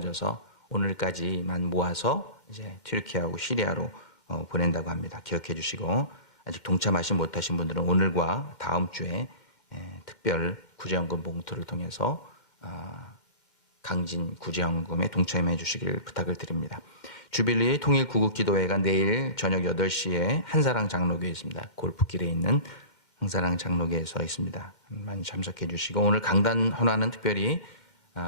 모아져서 오늘까지만 모아서 이제 튀르키예하고 시리아로 보낸다고 합니다. 기억해 주시고, 아직 동참하지 못하신 분들은 오늘과 다음 주에 특별 구제연금 봉투를 통해서 강진 구제연금에 동참해 주시길 부탁을 드립니다. 주빌리 통일 구국기도회가 내일 저녁 8시에 한사랑 장로교에 있습니다. 골프길에 있는 한사랑 장로교에서 있습니다. 많이 참석해 주시고, 오늘 강단 헌화는 특별히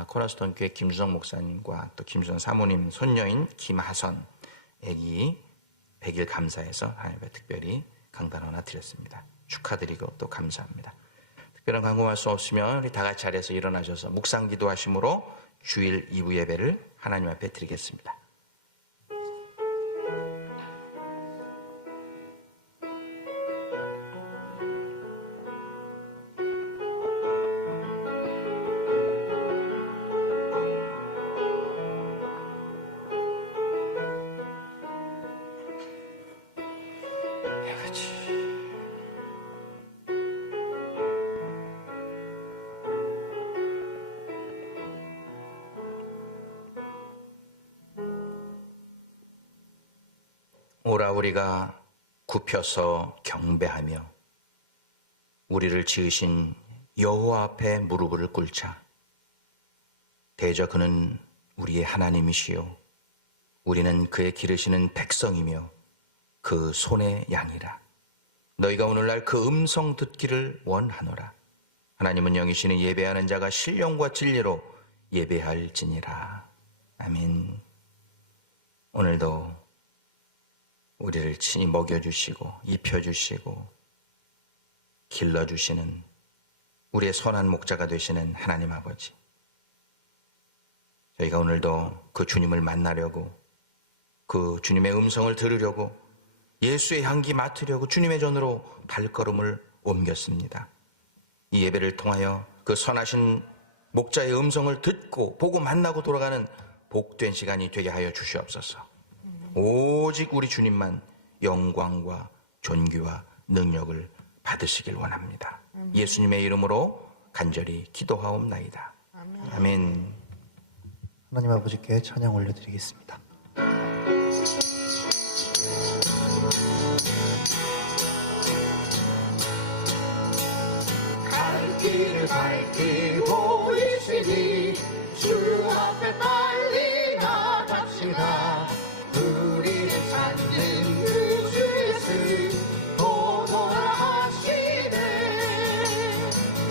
코라스톤 교회 김주성 목사님과 또 김주성 사모님 손녀인 김하선 애기 100일 감사해서 하나님께 특별히 강단 헌화 드렸습니다. 축하드리고 또 감사합니다. 특별한 광고 말씀 없으면 우리 다 같이 자리에서 일어나셔서 묵상 기도하심으로 주일 2부 예배를 하나님 앞에 드리겠습니다. 오라 우리가 굽혀서 경배하며 우리를 지으신 여호와 앞에 무릎을 꿇자. 대저 그는 우리의 하나님이시요 우리는 그의 기르시는 백성이며 그 손의 양이라. 너희가 오늘날 그 음성 듣기를 원하노라. 하나님은 영이시니 예배하는 자가 신령과 진리로 예배할지니라. 아멘. 오늘도 우리를 친히 먹여주시고 입혀주시고 길러주시는 우리의 선한 목자가 되시는 하나님 아버지, 저희가 오늘도 그 주님을 만나려고, 그 주님의 음성을 들으려고, 예수의 향기 맡으려고 주님의 전으로 발걸음을 옮겼습니다. 이 예배를 통하여 그 선하신 목자의 음성을 듣고 보고 만나고 돌아가는 복된 시간이 되게 하여 주시옵소서. 오직 우리 주님만 영광과 존귀와 능력을 받으시길 원합니다. 예수님의 이름으로 간절히 기도하옵나이다. 아멘. 하나님 아버지께 찬양 올려드리겠습니다. 갈 길을 밝히고 있으니 주 앞에 빨리 나갑시다. 우리를 찾는 그 주 예수 오너라 하시네.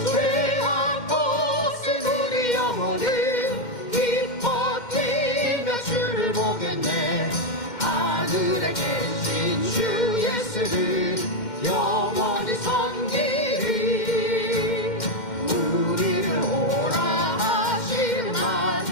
죄악 벗은 우리 영혼을 기뻐 뛰며 주를 보겠네. 하늘에 계신 주 예수를 영원히 섬기리. 우리를 오라 하시만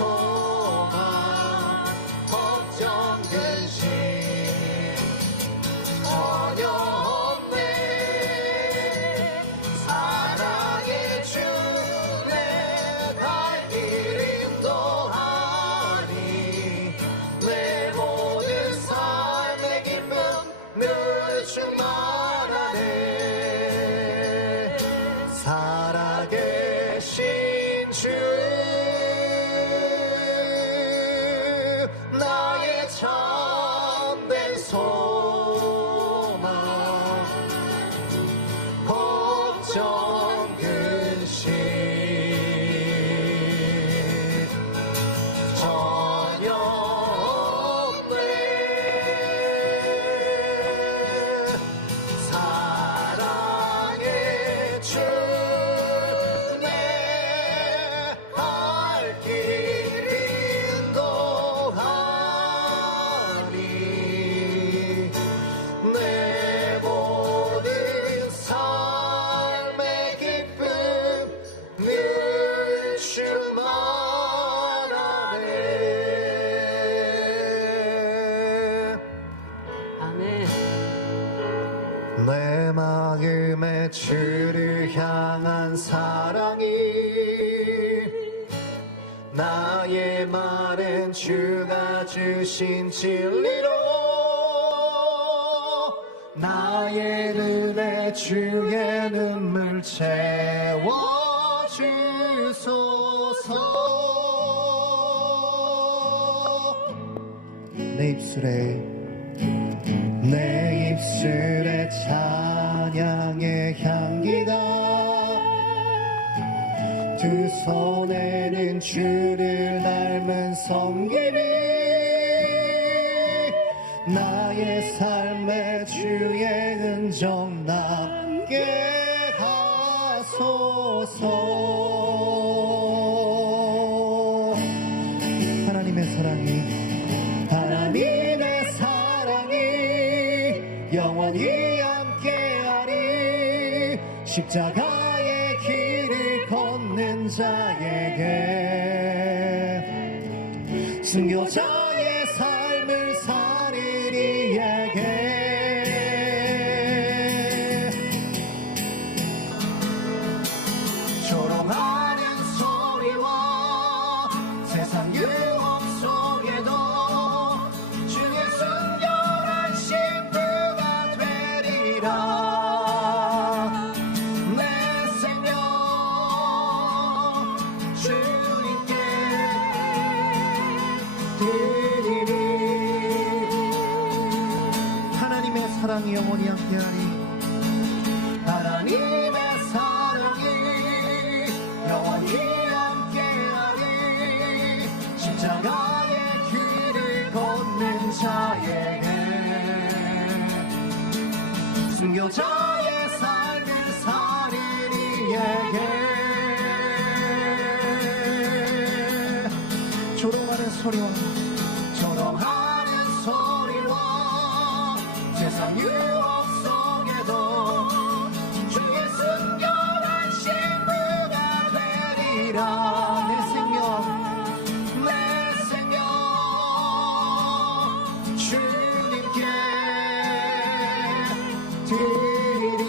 소망 걱정 근심 전혀 없네 사랑의 주 내 갈 길 인도하니 내 모든 삶의 기쁨 늘 충만하네 살아계신 주 나의 참된 소망 걱정 근심 전혀 없네 사랑의 주 내 갈 길 인도하니 내 모든 삶의 기쁨 늘 충만하네 아멘. 내 마음의 주를 향한 사랑이 나의 말은 주가 주신 진리로 나의 눈에 주의 눈물 채워주소서 내 입술에 찬양의 향기가 두 손에는 주를 닮은 섬김이 나의 삶에 주의 흔적 남게 하소서 하나님의 사랑이 영원히 함께하리 십자가의 길을 걷는 자에게 순교자의 삶을 사는 이에게 조롱하는 소리와 세상 유혹 속에도 주의 순결한 신부가 되리라 내 생명 주님께 드리리 하나님의 사랑이 영원히 함께하리 하나님의 사랑이 영원히 함께하리 십자가의 길을 걷는 자에게 순교자의 삶을 사는 이에게 조롱하는 소리와 세상 유혹 속에도 주의 순결한 신부가 되리라 내 생명 주님께 드리리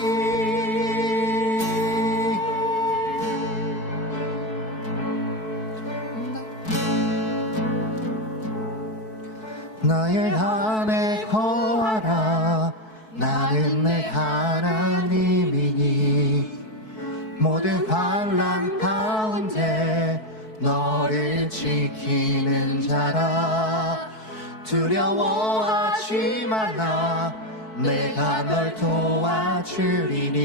나의 안에 거하라 나는 내 하나님이니 모든 환난 가운데 너를 지키는 자라 두려워하지 말라 내가 널 도와주리니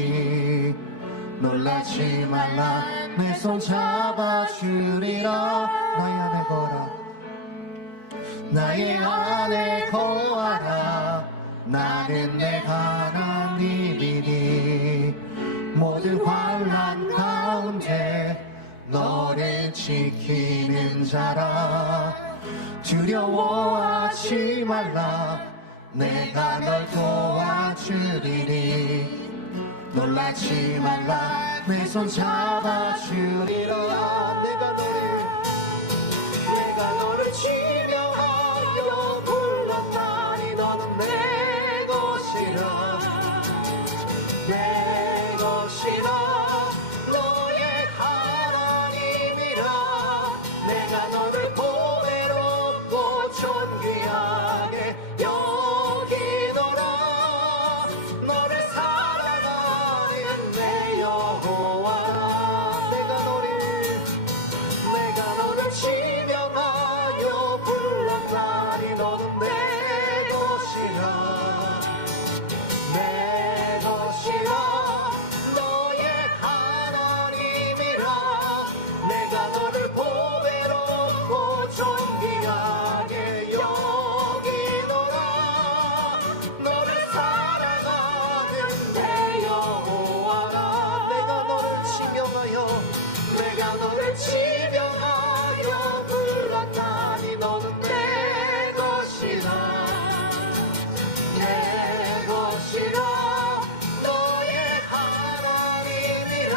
놀라지 말라 내 손 잡아주리라 나의 안에 거하라 나는 내 하나님이니 모든 환난 가운데 너를 지키는 자라 두려워하지 말라 내가 널 도와주리니 놀라지 말라 내 손 잡아주리라 내가 내가 너를 지명하여 불렀나니 너는 내 것이라 내 것이라 너의 하나님이라 내가 너를 보배롭고 존귀하게 여기노라 너를 사랑하는 내 여호와라 내가 너를 지명하여 불렀나니 너는 내 것이라 내 것이라 너의 하나님이라 내가 너를 보배롭고 존귀하게 여기노라 너를 사랑하는 내 여호와라 내가 너를 지명하여 불렀나니 너는 내 것이라 내 것이라 너의 하나님이라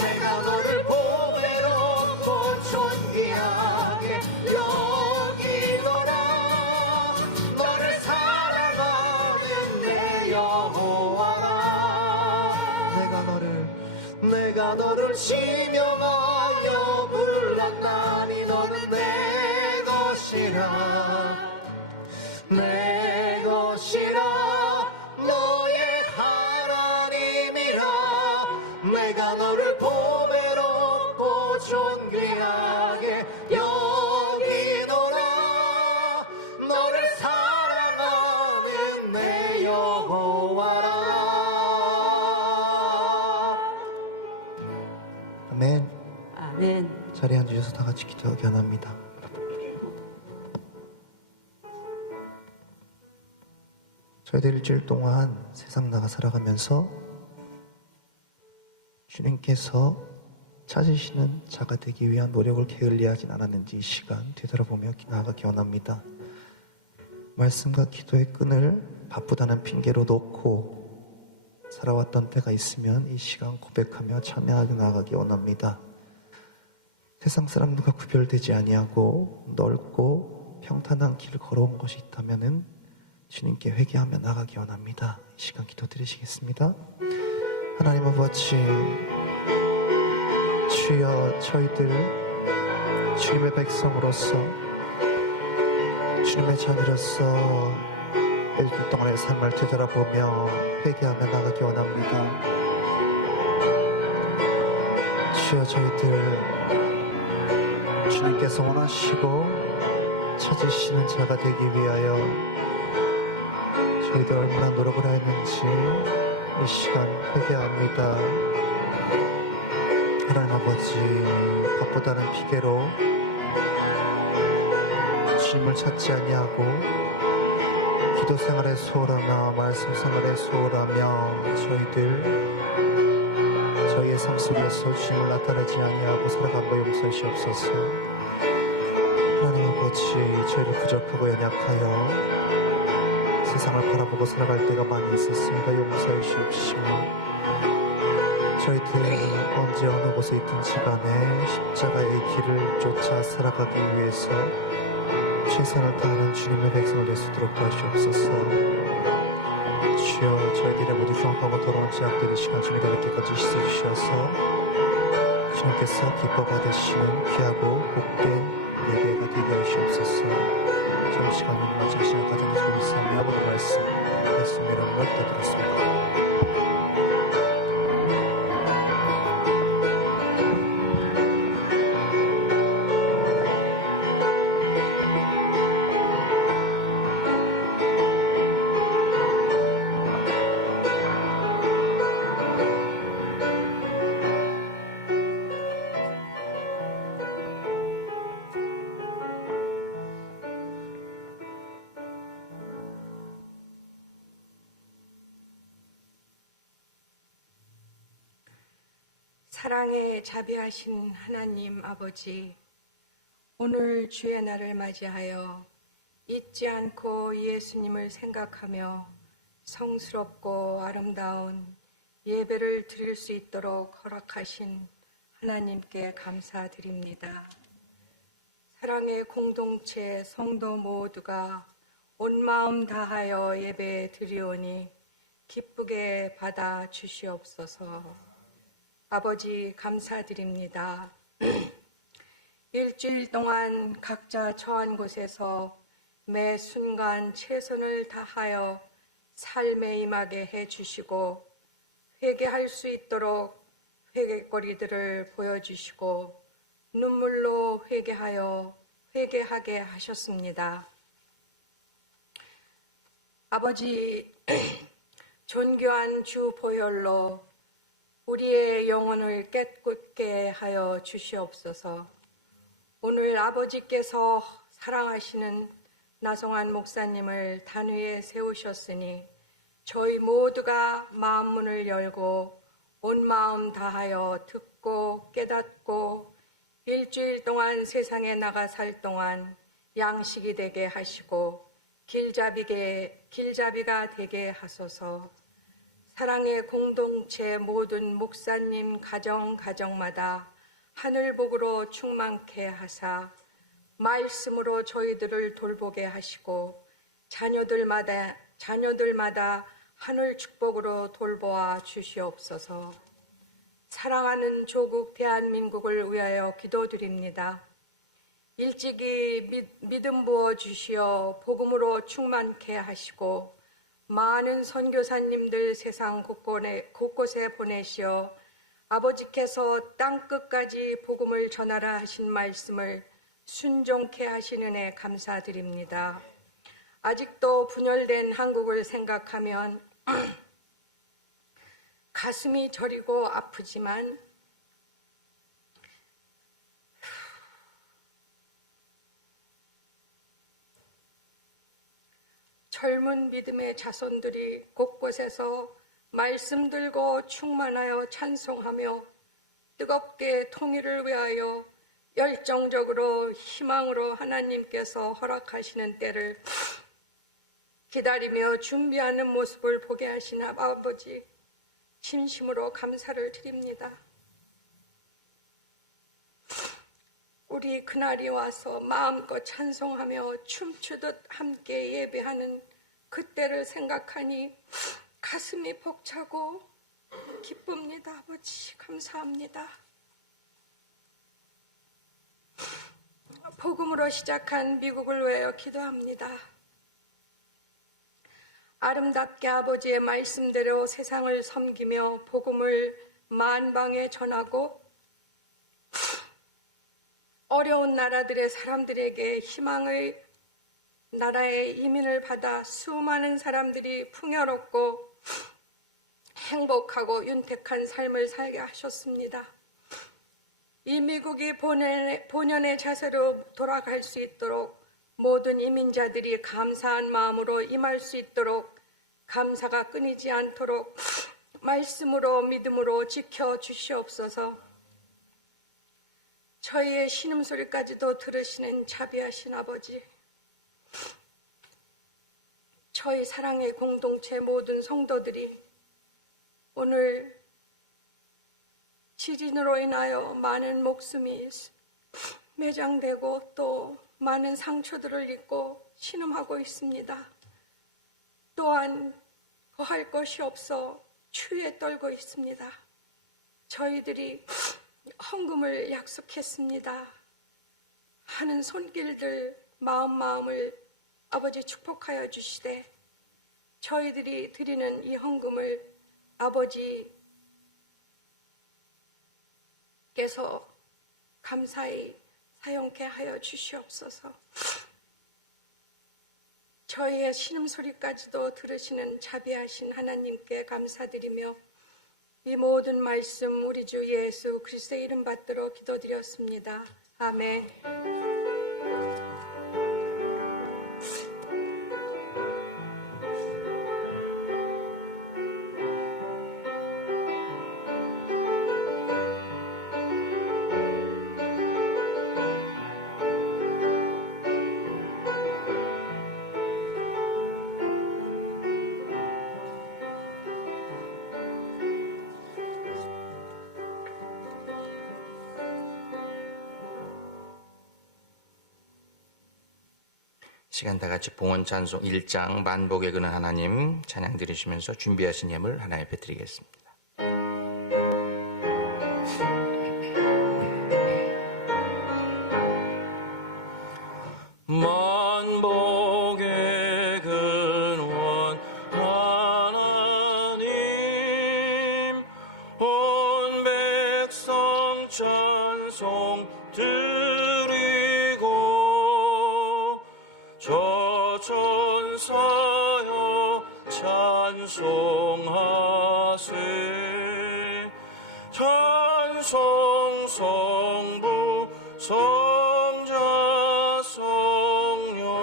내가 너를 보배롭고 존귀하게 여기노라 너를 사랑하는 내 여호와라 내가 너를 지명하여 불렀나니 너는 내 것이라 내 것이라 너의 하나님이라 내가 너를 보배롭고 존귀하게 여기노라 너를 사랑하는 내 여호와라 아멘. 아멘. 자리에 앉으셔서 다 같이 기도하기 원합니다. 저희들 일주일 동안 세상 나가 살아가면서 주님께서 찾으시는 자가 되기 위한 노력을 게을리하진 않았는지 이 시간 되돌아보며 나아가기 원합니다. 말씀과 기도의 끈을 바쁘다는 핑계로 놓고 살아왔던 때가 있으면 이 시간 고백하며 참여하게 나아가기 원합니다. 세상 사람들과 구별되지 아니하고 넓고 평탄한 길을 걸어온 것이 있다면은 주님께 회개하며 나가기 원합니다. 이 시간 기도드리시겠습니다. 하나님 아버지, 주여 저희들 주님의 백성으로서 주님의 자녀로서 일주일 동안의 삶을 되돌아보며 회개하며 나가기 원합니다. 주여 저희들 주님께서 원하시고 찾으시는 자가 되기 위하여 저희들 얼마나 노력을 했는지 이 시간 회개합니다. 하나님 아버지, 바쁘다는 핑계로 주님을 찾지 아니하고 기도 생활에 소홀하며 말씀 생활에 소홀하며 저희의 삶 속에서 주님을 나타내지 아니하고 살아간 거 용서하시옵소서. 하나님 아버지, 저희를 부족하고 연약하여 세상을 바라보고 살아갈 때가 많이 있었습니다. 용서해 주십시오. 저희들이 언제 어느 곳에 있든지 간에 십자가의 길을 쫓아 살아가기 위해서 최선을 다하는 주님의 백성을 될 수 있도록 도와주옵소서. 주여 저희들의 모두 흉악하고 더러운 죄악들이 시간 주님께 닿기까지 씻어주셔서 주님께서 기뻐 받으시는 귀하고 복된 예배가 되게 하시옵소서. 저희 시간을 마칠 시간 가장 좋으시며 모든 말씀 예수님 이름으로 기도드렸습니다. 사랑에 자비하신 하나님 아버지, 오늘 주의 날을 맞이하여 잊지 않고 예수님을 생각하며 성스럽고 아름다운 예배를 드릴 수 있도록 허락하신 하나님께 감사드립니다. 사랑의 공동체 성도 모두가 온 마음 다하여 예배 드리오니 기쁘게 받아 주시옵소서. 아버지 감사드립니다. 일주일 동안 각자 처한 곳에서 매 순간 최선을 다하여 삶에 임하게 해주시고 회개할 수 있도록 회개거리들을 보여주시고 눈물로 회개하게 하셨습니다. 아버지, 존귀한 주 보혈로 우리의 영혼을 깨끗게 하여 주시옵소서. 오늘 아버지께서 사랑하시는 나성환 목사님을 단위에 세우셨으니 저희 모두가 마음문을 열고 온 마음 다하여 듣고 깨닫고 일주일 동안 세상에 나가 살 동안 양식이 되게 하시고 길잡이가 되게 하소서. 사랑의 공동체 모든 목사님 가정마다 하늘복으로 충만케 하사 말씀으로 저희들을 돌보게 하시고 자녀들마다 하늘 축복으로 돌보아 주시옵소서. 사랑하는 조국 대한민국을 위하여 기도드립니다. 일찍이 믿음 부어 주시어 복음으로 충만케 하시고 많은 선교사님들 세상 곳곳에 보내시어 아버지께서 땅끝까지 복음을 전하라 하신 말씀을 순종케 하신 은혜 감사드립니다. 아직도 분열된 한국을 생각하면 가슴이 저리고 아프지만 젊은 믿음의 자손들이 곳곳에서 말씀 들고 충만하여 찬송하며 뜨겁게 통일을 위하여 열정적으로 희망으로 하나님께서 허락하시는 때를 기다리며 준비하는 모습을 보게 하신 아버지, 진심으로 감사를 드립니다. 우리 그날이 와서 마음껏 찬송하며 춤추듯 함께 예배하는 그때를 생각하니 가슴이 벅차고 기쁩니다. 아버지 감사합니다. 복음으로 시작한 미국을 위하여 기도합니다. 아름답게 아버지의 말씀대로 세상을 섬기며 복음을 만방에 전하고 어려운 나라들의 사람들에게 희망의 나라에 이민을 받아 수많은 사람들이 풍요롭고 행복하고 윤택한 삶을 살게 하셨습니다. 이 미국이 본연의 자세로 돌아갈 수 있도록 모든 이민자들이 감사한 마음으로 임할 수 있도록 감사가 끊이지 않도록 말씀으로 믿음으로 지켜주시옵소서. 저희의 신음소리까지도 들으시는 자비하신 아버지, 저희 사랑의 공동체 모든 성도들이 오늘 지진으로 인하여 많은 목숨이 매장되고 또 많은 상처들을 입고 신음하고 있습니다. 또한 거할 것이 없어 추위에 떨고 있습니다. 저희들이 헌금을 약속했습니다. 하는 손길들 마음을 아버지 축복하여 주시되 저희들이 드리는 이 헌금을 아버지께서 감사히 사용케 하여 주시옵소서. 저희의 신음소리까지도 들으시는 자비하신 하나님께 감사드리며 이 모든 말씀 우리 주 예수 그리스도의 이름 받들어 기도드렸습니다. 아멘. 시간 다 같이 봉헌 찬송 1장 만복의 근원 하나님 찬양 드리시면서 준비하신 예물 하나 옆에 드리겠습니다. 만복의 근원 하나님 온 백성 찬송 드리고 저 천사여 찬송하세 찬송 성부 성자 성령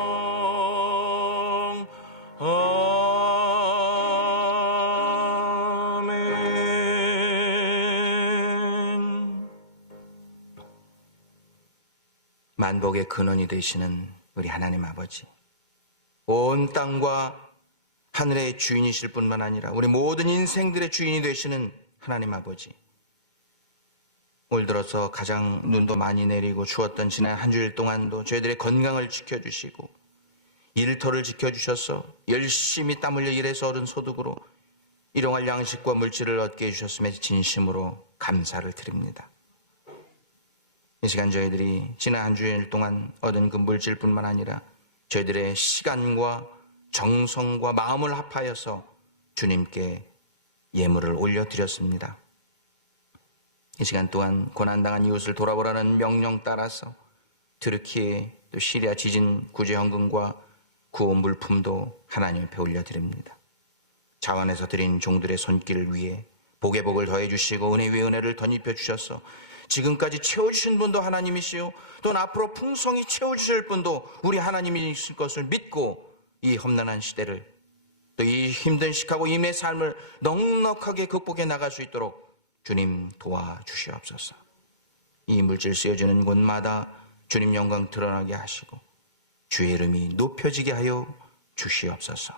아멘. 만복의 근원이 되시는 우리 하나님 아버지, 온 땅과 하늘의 주인이실 뿐만 아니라 우리 모든 인생들의 주인이 되시는 하나님 아버지, 올 들어서 가장 눈도 많이 내리고 추웠던 지난 한 주일 동안도 저희들의 건강을 지켜주시고 일터를 지켜주셔서 열심히 땀 흘려 일해서 얻은 소득으로 일용할 양식과 물질을 얻게 해주셨음에 진심으로 감사를 드립니다. 이 시간 저희들이 지난 한 주일 동안 얻은 그 물질뿐만 아니라 저희들의 시간과 정성과 마음을 합하여서 주님께 예물을 올려드렸습니다. 이 시간 또한 고난당한 이웃을 돌아보라는 명령 따라서 트르키예 또 시리아 지진 구제 헌금과 구호 물품도 하나님 앞에 올려드립니다. 자원에서 드린 종들의 손길을 위해 복의 복을 더해주시고 은혜 위에 은혜를 덧입혀 주셔서 지금까지 채워주신 분도 하나님이시요 또 앞으로 풍성히 채워주실 분도 우리 하나님이실 것을 믿고 이 험난한 시대를 또 이 힘든 시하고 임의 삶을 넉넉하게 극복해 나갈 수 있도록 주님 도와주시옵소서. 이 물질 쓰여지는 곳마다 주님 영광 드러나게 하시고 주의 이름이 높여지게 하여 주시옵소서.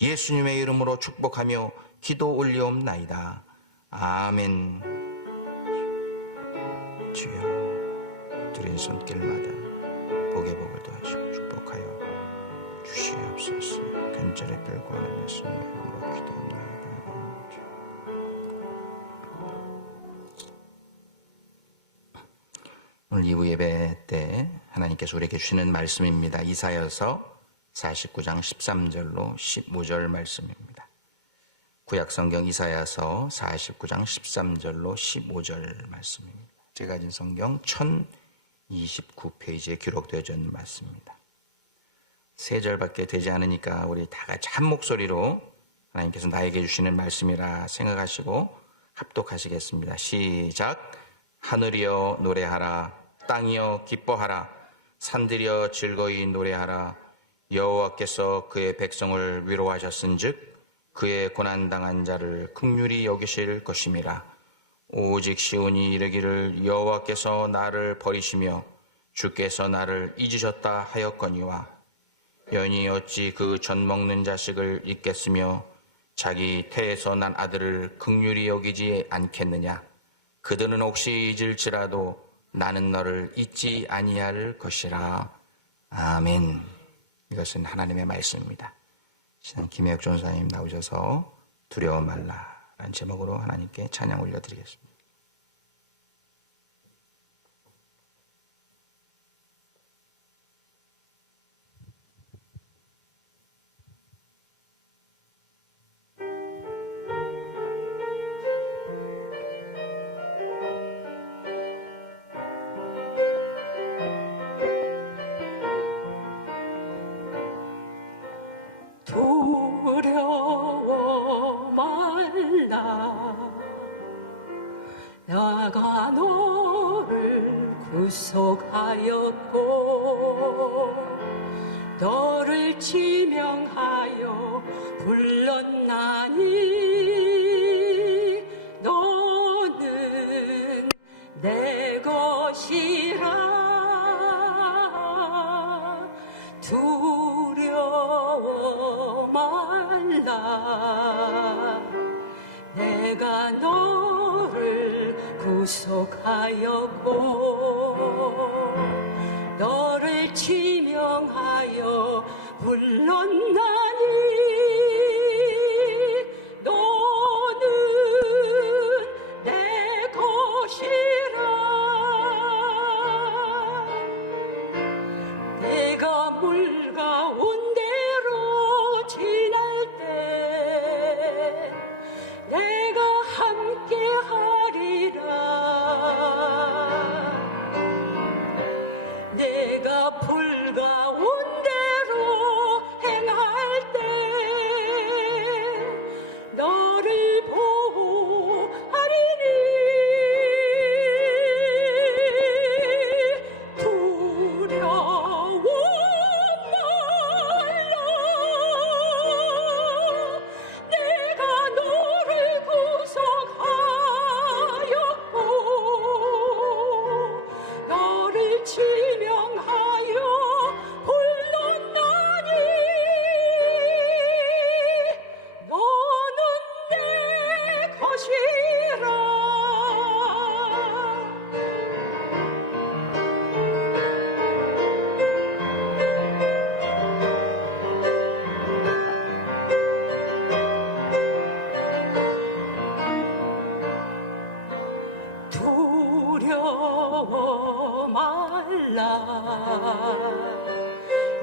예수님의 이름으로 축복하며 기도 올리옵나이다. 아멘. 주여 드린 손길마다 복의 복을 더하시고 축복하여 주시옵소서. 간절히 빌고하는 예수님의 이름으로 기도합나이다. 오늘 2부 예배 때 하나님께서 우리에게 주시는 말씀입니다. 이사야서 49장 13절로 15절 말씀입니다. 구약성경 이사야서 49장 13절로 15절 말씀입니다. 제가 가진 성경 1029페이지에 기록되어져 있는 말씀입니다. 3절밖에 되지 않으니까 우리 다 같이 한 목소리로 하나님께서 나에게 주시는 말씀이라 생각하시고 합독하시겠습니다. 시작. 하늘이여 노래하라. 땅이여 기뻐하라. 산들이여 즐거이 노래하라. 여호와께서 그의 백성을 위로하셨은즉 그의 고난당한 자를 긍휼히 여기실 것임이라. 오직 시온이 이르기를 여호와께서 나를 버리시며 주께서 나를 잊으셨다 하였거니와 연히 어찌 그 젖 먹는 자식을 잊겠으며 자기 태에서 난 아들을 긍휼히 여기지 않겠느냐. 그들은 혹시 잊을지라도 나는 너를 잊지 아니할 것이라. 아멘. 이것은 하나님의 말씀입니다. 신앙 김혜혁 전사님 나오셔서 두려워 말라라는 제목으로 하나님께 찬양 올려드리겠습니다. 두려워 말라. 나가 너를 구속하였고 너를 지명하여 불렀나니 너는 내 것이라. 두려워 말라. 내가 너를 구속하였고 너를 지명하여 불렀나니 너는 내 것이라. 내가 물 가운데로 지날 때 내가 함께 하리라. 내가 불 가운데로 행할 때 너를 보호하리니. 두려워 말라. 내가 너를 구속하였고 너를 지명하여 불렀나니 너는 내 것이라. 두려워 말라.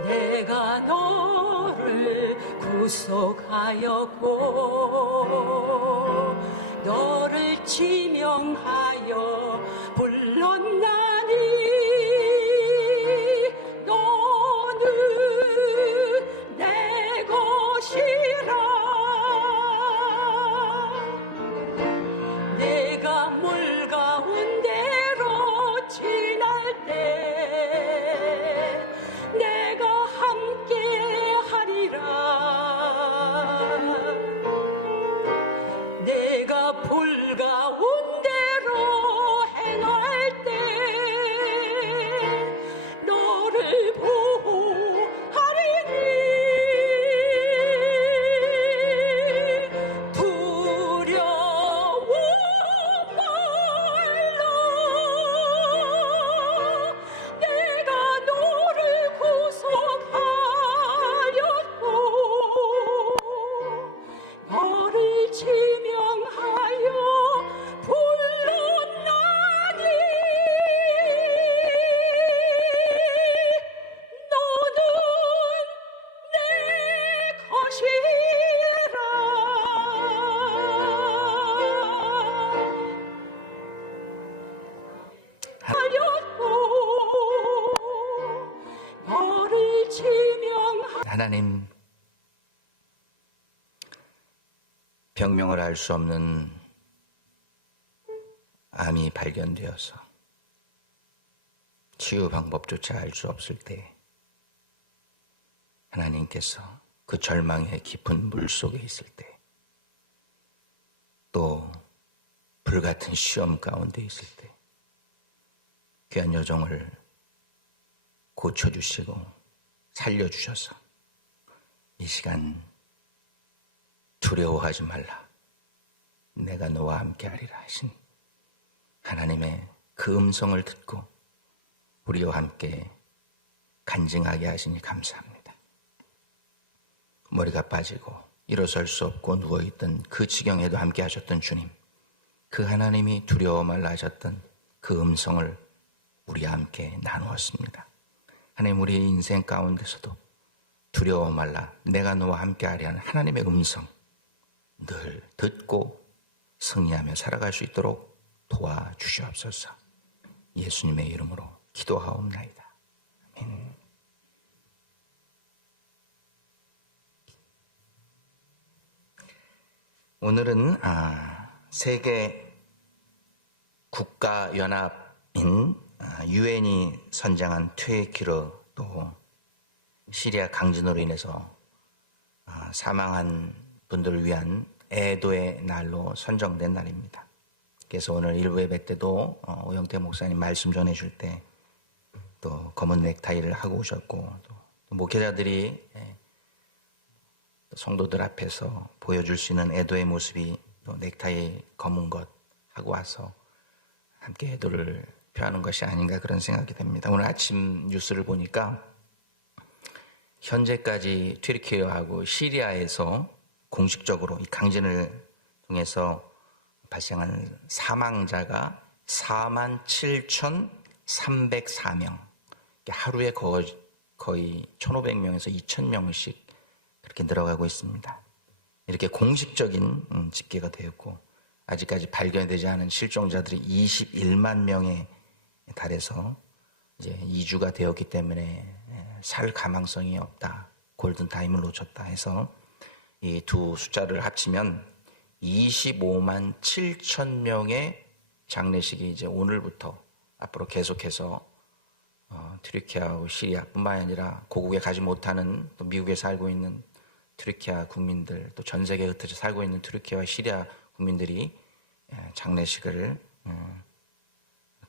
내가 너를 구속하였고 너를 지명하여 불렀나니 너는 내 것이라. 내가 물 가운데로 지날 때 내가 함께 하리라. 내가 불 가운데로 행할 때 너를 보호하리니. 두려워 말라. 내가 너를 구속하였고 너를 지명하여 불렀나니 너는 내 것이라. 하였고 너를 지명하여. 하나님, 병명을 알 수 없는 암이 발견되어서 치유 방법조차 알 수 없을 때 하나님께서 그 절망의 깊은 물 속에 있을 때 또 불같은 시험 가운데 있을 때 귀한 여정을 고쳐주시고 살려주셔서 이 시간 두려워하지 말라. 내가 너와 함께하리라 하신 하나님의 그 음성을 듣고 우리와 함께 간증하게 하시니 감사합니다. 머리가 빠지고 일어설 수 없고 누워있던 그 지경에도 함께 하셨던 주님, 그 하나님이 두려워 말라 하셨던 그 음성을 우리와 함께 나누었습니다. 하나님, 우리의 인생 가운데서도 두려워 말라, 내가 너와 함께하리 하는 하나님의 음성 늘 듣고 승리하며 살아갈 수 있도록 도와주시옵소서. 예수님의 이름으로 기도하옵나이다. 아멘. 오늘은 세계 국가연합인 유엔이 선정한 퇴키르, 또 시리아 강진으로 인해서 사망한 분들을 위한 애도의 날로 선정된 날입니다. 그래서 오늘 일부 예배 때도 오영태 목사님 말씀 전해줄 때 또 검은 넥타이를 하고 오셨고, 또 목회자들이 성도들 앞에서 보여줄 수 있는 애도의 모습이 또 넥타이 검은 것 하고 와서 함께 애도를 대표하는 것이 아닌가 그런 생각이 됩니다. 오늘 아침 뉴스를 보니까 현재까지 튀르키예하고 시리아에서 공식적으로 이 강진을 통해서 발생한 사망자가 47,304명. 하루에 거의 1,500명에서 2,000명씩 그렇게 늘어가고 있습니다. 이렇게 공식적인 집계가 되었고 아직까지 발견되지 않은 실종자들이 21만 명에 달해서 이제 2주가 되었기 때문에 살 가망성이 없다. 골든타임을 놓쳤다 해서 이 두 숫자를 합치면 25만 7천 명의 장례식이 이제 오늘부터 앞으로 계속해서 튀르키예하고 시리아뿐만 아니라 고국에 가지 못하는 또 미국에 살고 있는 튀르키예 국민들 또 전 세계에 흩어져 살고 있는 튀르키예와 시리아 국민들이 장례식을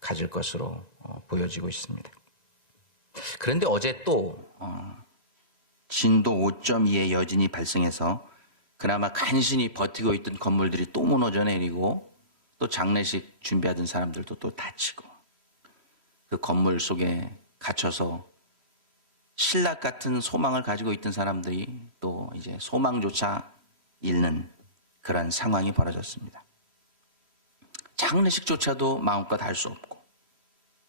가질 것으로 보여지고 있습니다. 그런데 어제 또 진도 5.2의 여진이 발생해서 그나마 간신히 버티고 있던 건물들이 또 무너져 내리고 또 장례식 준비하던 사람들도 또 다치고 그 건물 속에 갇혀서 신락 같은 소망을 가지고 있던 사람들이 또 이제 소망조차 잃는 그런 상황이 벌어졌습니다. 장례식조차도 마음껏 할 수 없고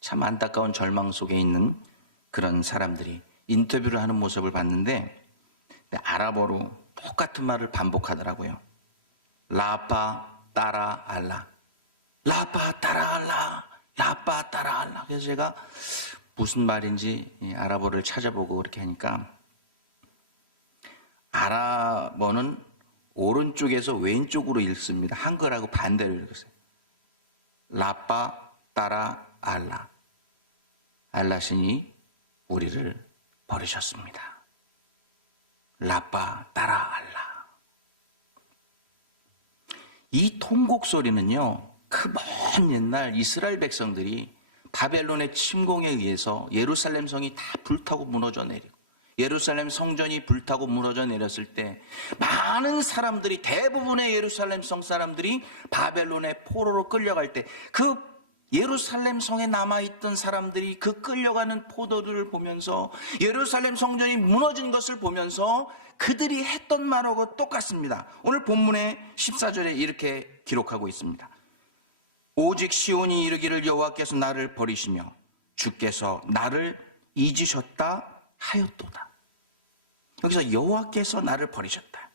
참 안타까운 절망 속에 있는 그런 사람들이 인터뷰를 하는 모습을 봤는데 아랍어로 똑같은 말을 반복하더라고요. 라파 따라 알라, 라파 따라 알라, 라파 따라 알라. 그래서 제가 무슨 말인지 아랍어를 찾아보고 그렇게 하니까 아랍어는 오른쪽에서 왼쪽으로 읽습니다. 한글하고 반대로 읽었어요. 라파 따라 알라. 알라신이 우리를 버리셨습니다. 라빠 따라 알라. 이 통곡 소리는요, 그 먼 옛날 이스라엘 백성들이 바벨론의 침공에 의해서 예루살렘 성이 다 불타고 무너져 내리고 예루살렘 성전이 불타고 무너져 내렸을 때 많은 사람들이 대부분의 예루살렘 성 사람들이 바벨론의 포로로 끌려갈 때 그 예루살렘 성에 남아있던 사람들이 그 끌려가는 포도들을 보면서 예루살렘 성전이 무너진 것을 보면서 그들이 했던 말하고 똑같습니다. 오늘 본문의 14절에 이렇게 기록하고 있습니다. 오직 시온이 이르기를 여호와께서 나를 버리시며 주께서 나를 잊으셨다 하였도다. 여기서 여호와께서 나를 버리셨다.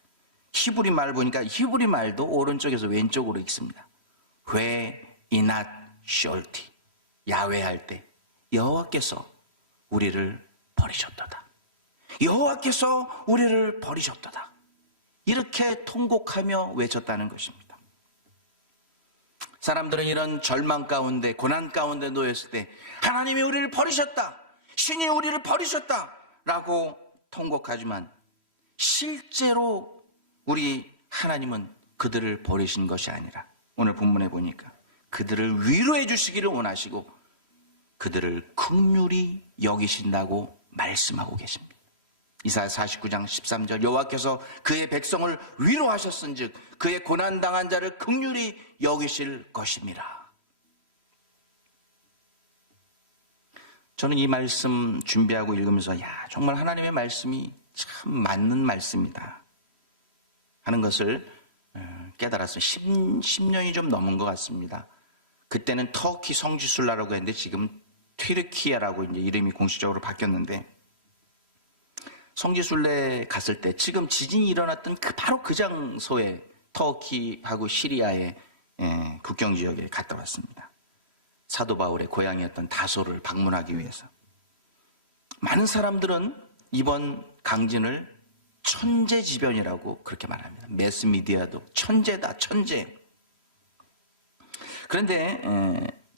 히브리 말 보니까 히브리 말도 오른쪽에서 왼쪽으로 읽습니다. 회 이낫 숄티 야외 할 때 여호와께서 우리를 버리셨도다. 여호와께서 우리를 버리셨도다. 이렇게 통곡하며 외쳤다는 것입니다. 사람들은 이런 절망 가운데 고난 가운데 놓였을 때 하나님이 우리를 버리셨다, 신이 우리를 버리셨다 라고 통곡하지만 실제로 우리 하나님은 그들을 버리신 것이 아니라 오늘 본문에 보니까 그들을 위로해 주시기를 원하시고 그들을 긍휼히 여기신다고 말씀하고 계십니다. 이사야 49장 13절 여호와께서 그의 백성을 위로하셨은즉 그의 고난당한 자를 긍휼히 여기실 것임이라. 저는 이 말씀 준비하고 읽으면서 정말 하나님의 말씀이 참 맞는 말씀이다 하는 것을 깨달았어요. 10년이 좀 넘은 것 같습니다. 그때는 터키 성지순례라고 했는데 지금 튀르키예라고 이제 이름이 공식적으로 바뀌었는데 성지순례 갔을 때 지금 지진이 일어났던 바로 그 장소에 터키하고 시리아의 국경 지역에 갔다 왔습니다. 사도 바울의 고향이었던 다소를 방문하기 위해서. 많은 사람들은 이번 강진을 천재지변이라고 그렇게 말합니다. 매스미디어도 천재다, 천재. 그런데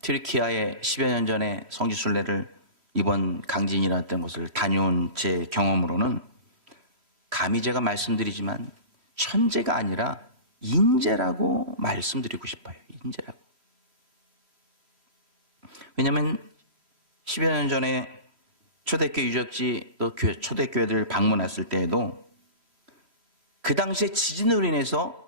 튀르키예에 10여 년 전에 성지순례를 이번 강진이 일어났던 곳을 다녀온 제 경험으로는 감히 제가 말씀드리지만 천재가 아니라 인재라고 말씀드리고 싶어요. 인재라고. 왜냐하면 10여 년 전에 초대교회 유적지 또 초대교회들 방문했을 때에도 그 당시에 지진으로 인해서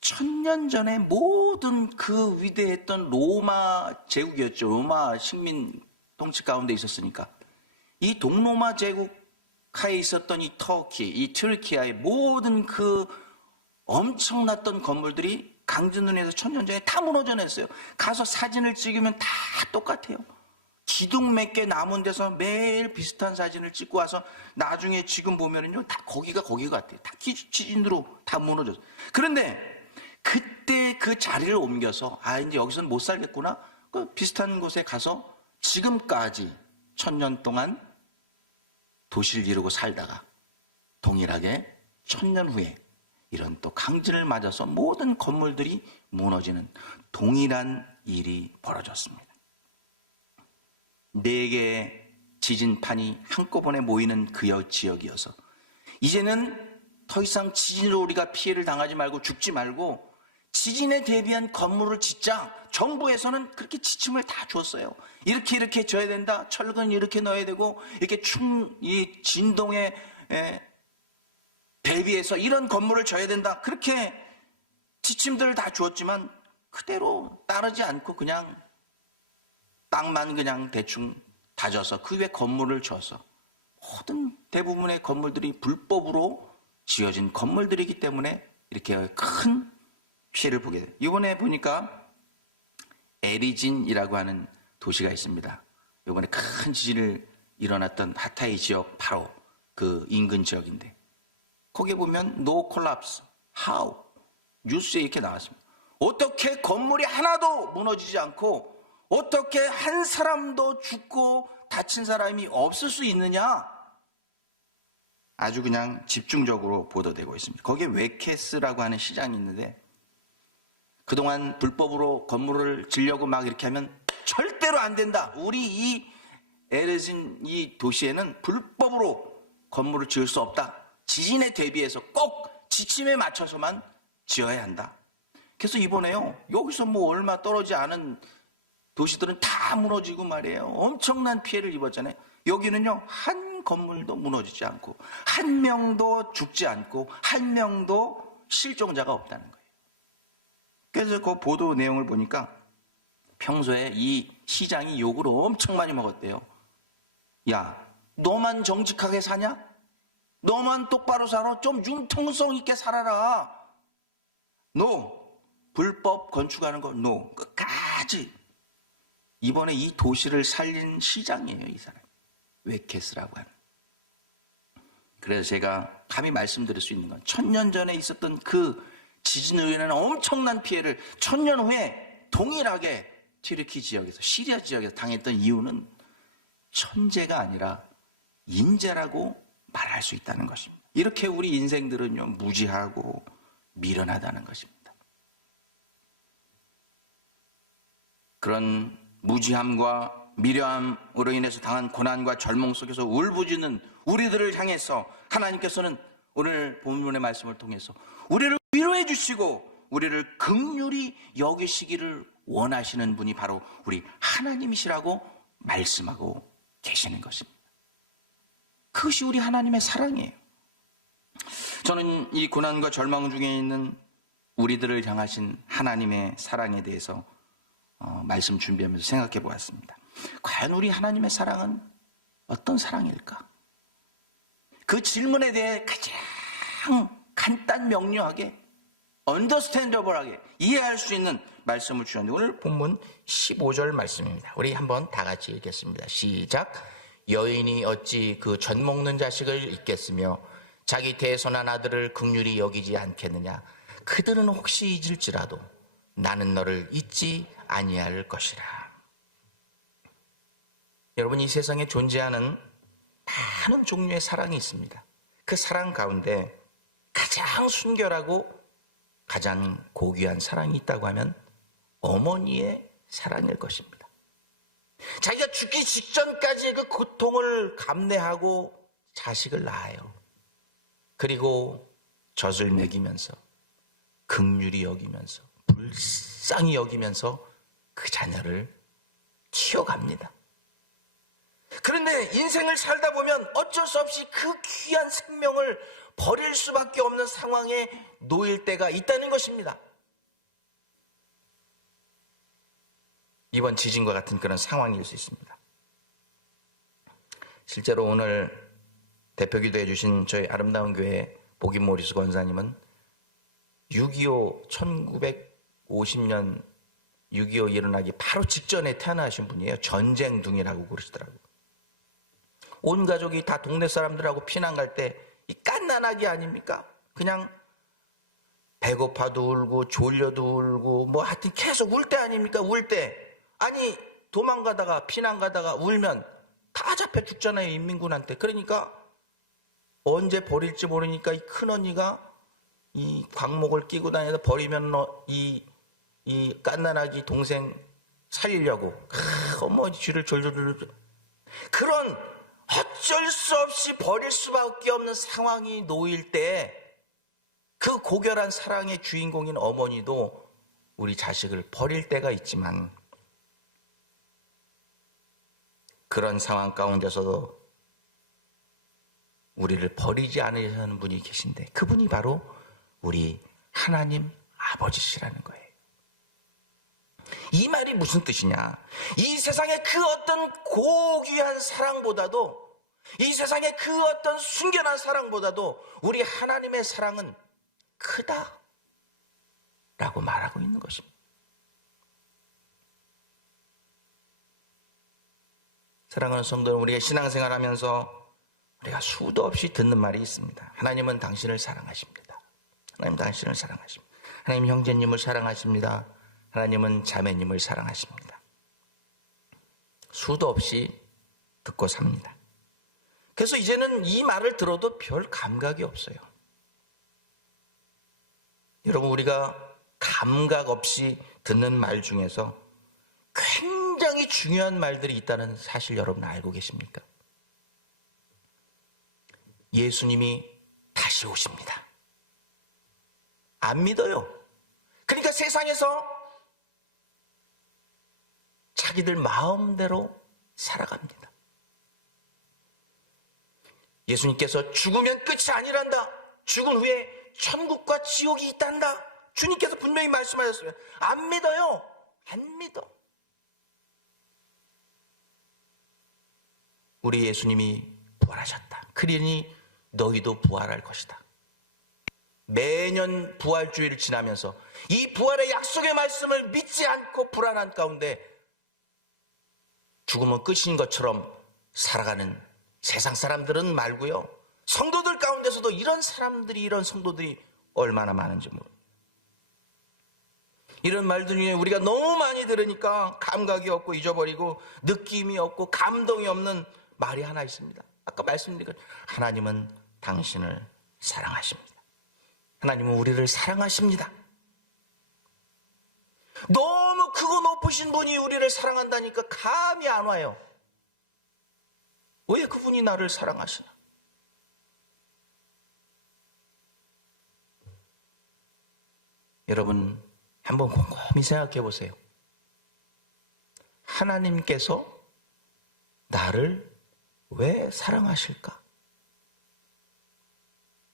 1000년 전에 모든 그 위대했던 로마 제국이었죠. 로마 식민 통치 가운데 있었으니까 이 동로마 제국하에 있었던 이 터키, 이 튀르키아의 모든 그 엄청났던 건물들이 강진눈에서 1000년 전에 다 무너져 냈어요. 가서 사진을 찍으면 다 똑같아요. 기둥 몇 개 남은 데서 매일 비슷한 사진을 찍고 와서 나중에 지금 보면은요, 다 거기가 같아요. 다 지진으로 다 무너졌어요. 그런데 그때 그 자리를 옮겨서 이제 여기서는 못 살겠구나. 그 비슷한 곳에 가서 지금까지 1000년 동안 도시를 이루고 살다가 동일하게 1000년 후에 이런 또 강진을 맞아서 모든 건물들이 무너지는 동일한 일이 벌어졌습니다. 4개의 지진판이 한꺼번에 모이는 그 지역이어서 이제는 더 이상 지진으로 우리가 피해를 당하지 말고 죽지 말고 지진에 대비한 건물을 짓자. 정부에서는 그렇게 지침을 다 줬어요. 이렇게 져야 된다. 철근 이렇게 넣어야 되고 이렇게 이 진동에 대비해서 이런 건물을 져야 된다. 그렇게 지침들을 다 주었지만 그대로 따르지 않고 그냥 땅만 그냥 대충 다져서 그 위에 건물을 져서 모든 대부분의 건물들이 불법으로 지어진 건물들이기 때문에 이렇게 큰 피해를 보게 돼요. 이번에 보니까 에리진이라고 하는 도시가 있습니다. 이번에 큰 지진을 일어났던 하타이 지역 바로 그 인근 지역인데 거기에 보면 No collapse, how? 뉴스에 이렇게 나왔습니다. 어떻게 건물이 하나도 무너지지 않고 어떻게 한 사람도 죽고 다친 사람이 없을 수 있느냐? 아주 그냥 집중적으로 보도되고 있습니다. 거기에 웨케스라고 하는 시장이 있는데 그동안 불법으로 건물을 지려고 막 이렇게 하면 절대로 안 된다. 우리 이 에레진 이 도시에는 불법으로 건물을 지을 수 없다. 지진에 대비해서 꼭 지침에 맞춰서만 지어야 한다. 그래서 이번에요. 여기서 뭐 얼마 떨어지지 않은 도시들은 다 무너지고 말이에요. 엄청난 피해를 입었잖아요. 여기는요. 한 건물도 무너지지 않고 한 명도 죽지 않고 한 명도 실종자가 없다는 거예요. 그래서 그 보도 내용을 보니까 평소에 이 시장이 욕을 엄청 많이 먹었대요. 야, 너만 정직하게 사냐? 너만 똑바로 살아? 좀 융통성 있게 살아라. No. 불법 건축하는 거 no. 끝까지. 이번에 이 도시를 살린 시장이에요, 이 사람. 웨케스라고 하는. 그래서 제가 감히 말씀드릴 수 있는 건 1000년 전에 있었던 그 지진으로 인한 엄청난 피해를 1000년 후에 동일하게 튀르키 지역에서 시리아 지역에서 당했던 이유는 천재가 아니라 인재라고 말할 수 있다는 것입니다. 이렇게 우리 인생들은요 무지하고 미련하다는 것입니다. 그런 무지함과 미련함으로 인해서 당한 고난과 절망 속에서 울부짖는 우리들을 향해서 하나님께서는 오늘 본문의 말씀을 통해서 우리를 위로해 주시고 우리를 긍휼히 여기시기를 원하시는 분이 바로 우리 하나님이시라고 말씀하고 계시는 것입니다. 그것이 우리 하나님의 사랑이에요. 저는 이 고난과 절망 중에 있는 우리들을 향하신 하나님의 사랑에 대해서 말씀 준비하면서 생각해 보았습니다. 과연 우리 하나님의 사랑은 어떤 사랑일까? 그 질문에 대해 가장 간단 명료하게 언더스탠더블하게 이해할 수 있는 말씀을 주셨는데 오늘 본문 15절 말씀입니다. 우리 한번 다 같이 읽겠습니다. 시작. 여인이 어찌 그 젖 먹는 자식을 잊겠으며 자기 대손한 아들을 긍휼히 여기지 않겠느냐. 그들은 혹시 잊을지라도 나는 너를 잊지 아니할 것이라. 여러분, 이 세상에 존재하는 많은 종류의 사랑이 있습니다. 그 사랑 가운데 가장 순결하고 가장 고귀한 사랑이 있다고 하면 어머니의 사랑일 것입니다. 자기가 죽기 직전까지 그 고통을 감내하고 자식을 낳아요. 그리고 젖을 먹이면서 긍휼히 여기면서 불쌍히 여기면서 그 자녀를 키워갑니다. 그런데 인생을 살다 보면 어쩔 수 없이 그 귀한 생명을 버릴 수밖에 없는 상황에 놓일 때가 있다는 것입니다. 이번 지진과 같은 그런 상황일 수 있습니다. 실제로 오늘 대표기도해 주신 저희 아름다운 교회 복임 모리스 권사님은 6.25 1950년 6.25 일어나기 바로 직전에 태어나신 분이에요. 전쟁둥이라고 그러시더라고요. 온 가족이 다 동네 사람들하고 피난 갈 때 이 깐난아기 아닙니까? 그냥 배고파도 울고 졸려도 울고 뭐 하여튼 계속 울 때 아닙니까? 울 때. 아니 도망가다가 피난 가다가 울면 다 잡혀 죽잖아요, 인민군한테. 그러니까 언제 버릴지 모르니까 이 큰언니가 이 광목을 끼고 다니다 버리면 이 깐난아기 동생 살리려고 어머 쥐를 졸졸 그런 어쩔 수 없이 버릴 수밖에 없는 상황이 놓일 때 그 고결한 사랑의 주인공인 어머니도 우리 자식을 버릴 때가 있지만 그런 상황 가운데서도 우리를 버리지 않으시는 분이 계신데 그분이 바로 우리 하나님 아버지시라는 거예요. 이 말이 무슨 뜻이냐? 이 세상의 그 어떤 고귀한 사랑보다도 이 세상의 그 어떤 순결한 사랑보다도 우리 하나님의 사랑은 크다 라고 말하고 있는 것입니다. 사랑하는 성도는 우리의 신앙생활 하면서 우리가 수도 없이 듣는 말이 있습니다. 하나님은 당신을 사랑하십니다. 하나님 당신을 사랑하십니다. 하나님 형제님을 사랑하십니다. 하나님은 자매님을 사랑하십니다. 수도 없이 듣고 삽니다. 그래서 이제는 이 말을 들어도 별 감각이 없어요. 여러분, 우리가 감각 없이 듣는 말 중에서 굉장히 중요한 말들이 있다는 사실 여러분 알고 계십니까? 예수님이 다시 오십니다. 안 믿어요. 그러니까 세상에서 자기들 마음대로 살아갑니다. 예수님께서 죽으면 끝이 아니란다. 죽은 후에 천국과 지옥이 있단다. 주님께서 분명히 말씀하셨어요. 안 믿어요. 안 믿어. 우리 예수님이 부활하셨다. 그러니 너희도 부활할 것이다. 매년 부활주의를 지나면서 이 부활의 약속의 말씀을 믿지 않고 불안한 가운데 죽으면 끝인 것처럼 살아가는 세상 사람들은 말고요. 성도들 가운데서도 이런 사람들이, 이런 성도들이 얼마나 많은지 모릅니다. 이런 말들 중에 우리가 너무 많이 들으니까 감각이 없고 잊어버리고 느낌이 없고 감동이 없는 말이 하나 있습니다. 아까 말씀드린 것, 하나님은 당신을 사랑하십니다. 하나님은 우리를 사랑하십니다. 너무 크고 높으신 분이 우리를 사랑한다니까 감이 안 와요. 왜 그분이 나를 사랑하시나? 여러분, 한번 곰곰이 생각해 보세요. 하나님께서 나를 왜 사랑하실까?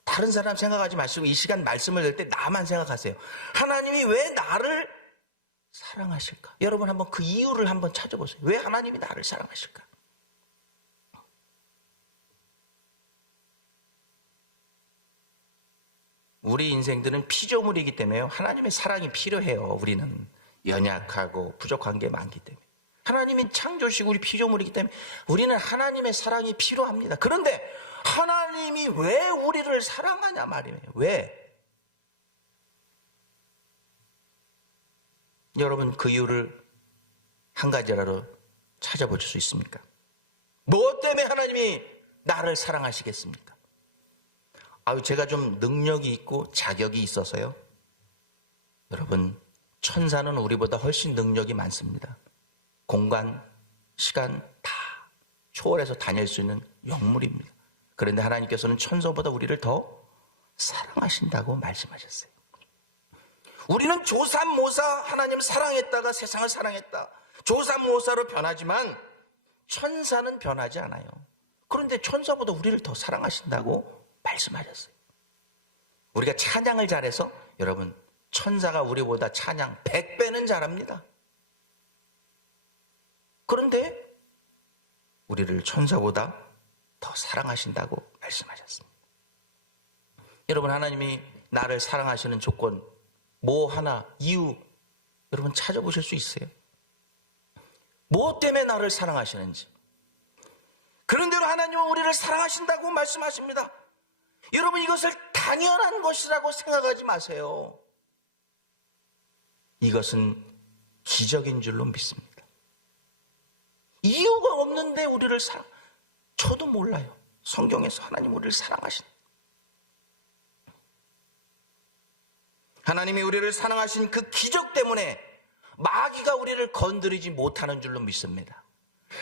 다른 사람 생각하지 마시고 이 시간 말씀을 들 때 나만 생각하세요. 하나님이 왜 나를 사랑하실까? 여러분 한번 그 이유를 한번 찾아보세요. 왜 하나님이 나를 사랑하실까? 우리 인생들은 피조물이기 때문에 하나님의 사랑이 필요해요. 우리는 연약하고 부족한 게 많기 때문에. 하나님이 창조시고 우리 피조물이기 때문에 우리는 하나님의 사랑이 필요합니다. 그런데 하나님이 왜 우리를 사랑하냐 말이에요. 왜? 여러분 그 이유를 한 가지라도 찾아보실 수 있습니까? 무엇 때문에 하나님이 나를 사랑하시겠습니까? 제가 좀 능력이 있고 자격이 있어서요. 여러분, 천사는 우리보다 훨씬 능력이 많습니다. 공간, 시간 다 초월해서 다닐 수 있는 영물입니다. 그런데 하나님께서는 천사보다 우리를 더 사랑하신다고 말씀하셨어요. 우리는 조삼모사 하나님 사랑했다가 세상을 사랑했다. 조삼모사로 변하지만 천사는 변하지 않아요. 그런데 천사보다 우리를 더 사랑하신다고 말씀하셨어요. 우리가 찬양을 잘해서 여러분 천사가 우리보다 찬양 100배는 잘합니다. 그런데 우리를 천사보다 더 사랑하신다고 말씀하셨습니다. 여러분, 하나님이 나를 사랑하시는 조건 뭐 하나, 이유 여러분 찾아보실 수 있어요? 뭐 때문에 나를 사랑하시는지. 그런대로 하나님은 우리를 사랑하신다고 말씀하십니다. 여러분, 이것을 당연한 것이라고 생각하지 마세요. 이것은 기적인 줄로 믿습니다. 이유가 없는데 우리를 저도 몰라요. 성경에서 하나님 우리를 사랑하신다. 하나님이 우리를 사랑하신 그 기적 때문에 마귀가 우리를 건드리지 못하는 줄로 믿습니다.